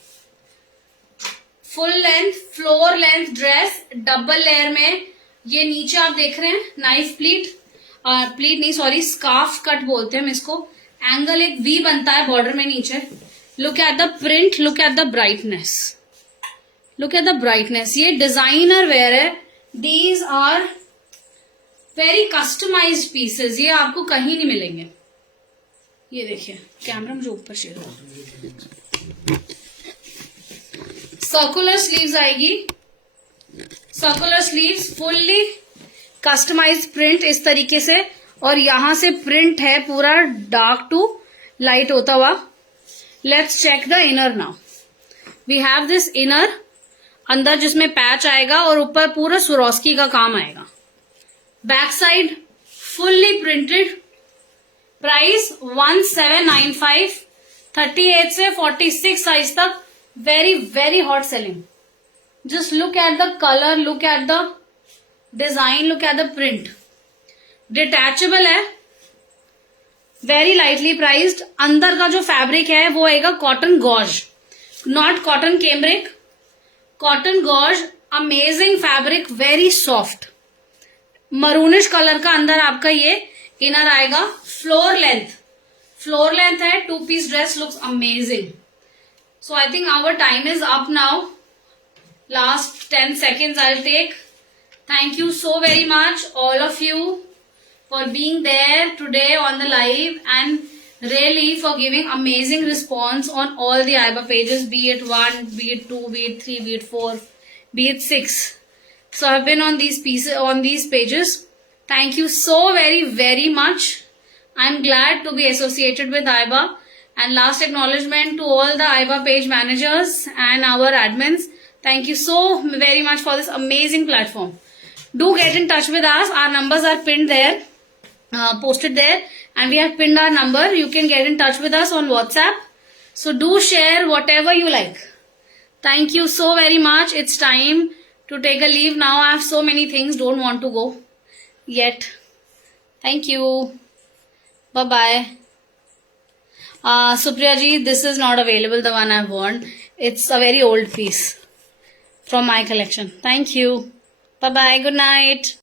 full length floor length dress double layer में. ये नीचे आप देख रहे हैं नाइफ प्लीट. प्लीट नहीं, सॉरी, स्कार्फ कट बोलते हैं हम इसको. एंगल एक वी बनता है बॉर्डर में नीचे. Look at the print, look at the brightness, look at the brightness. ये डिजाइनर वेयर है. These are very customised pieces. ये आपको कहीं नहीं मिलेंगे. ये देखिए कैमरा मुझे ऊपर शेयर हो. सर्कुलर स्लीव्स आएगी. Circular sleeves fully customised print इस तरीके से. और यहां से प्रिंट है पूरा डार्क टू लाइट होता हुआ. Let's check the inner now. We have this inner. अंदर जिसमें पैच आएगा और ऊपर पूरा सुरोस्की का काम आएगा. Back side fully printed. Price 1795. 38 से 46 साइज तक. Very very hot selling. Just look at the colour, look at the design, look at the print. Detachable है. Very lightly priced. अंदर का जो फैब्रिक है वो आएगा cotton gauze, not cotton cambric. Cotton gauze. Amazing fabric, very soft. Maroonish colour का अंदर आपका ये इनर आएगा. फ्लोर लेंथ, फ्लोर लेंथ है. 2 piece dress looks amazing. So I think our time is up now. Last 10 seconds I'll take. Thank you so very much all of you for being there today on the live and really for giving amazing response on all the IBA pages, be it 1, be it 2, be it 3, be it 4, be it 6. So I've been on these pieces, on these pages. Thank you so very very much. I'm glad to be associated with IBA. And last acknowledgement to all the IBA page managers and our admins. Thank you so very much for this amazing platform. Do get in touch with us. Our numbers are pinned there, posted there, and we have pinned our number. You can get in touch with us on WhatsApp. So do share whatever you like. Thank you so very much. It's time to take a leave now. I have so many things. Don't want to go yet. Thank you. Bye-bye. Supriya ji, this is not available, the one I've worn. It's a very old piece from my collection. Thank you. Bye-bye. Good night.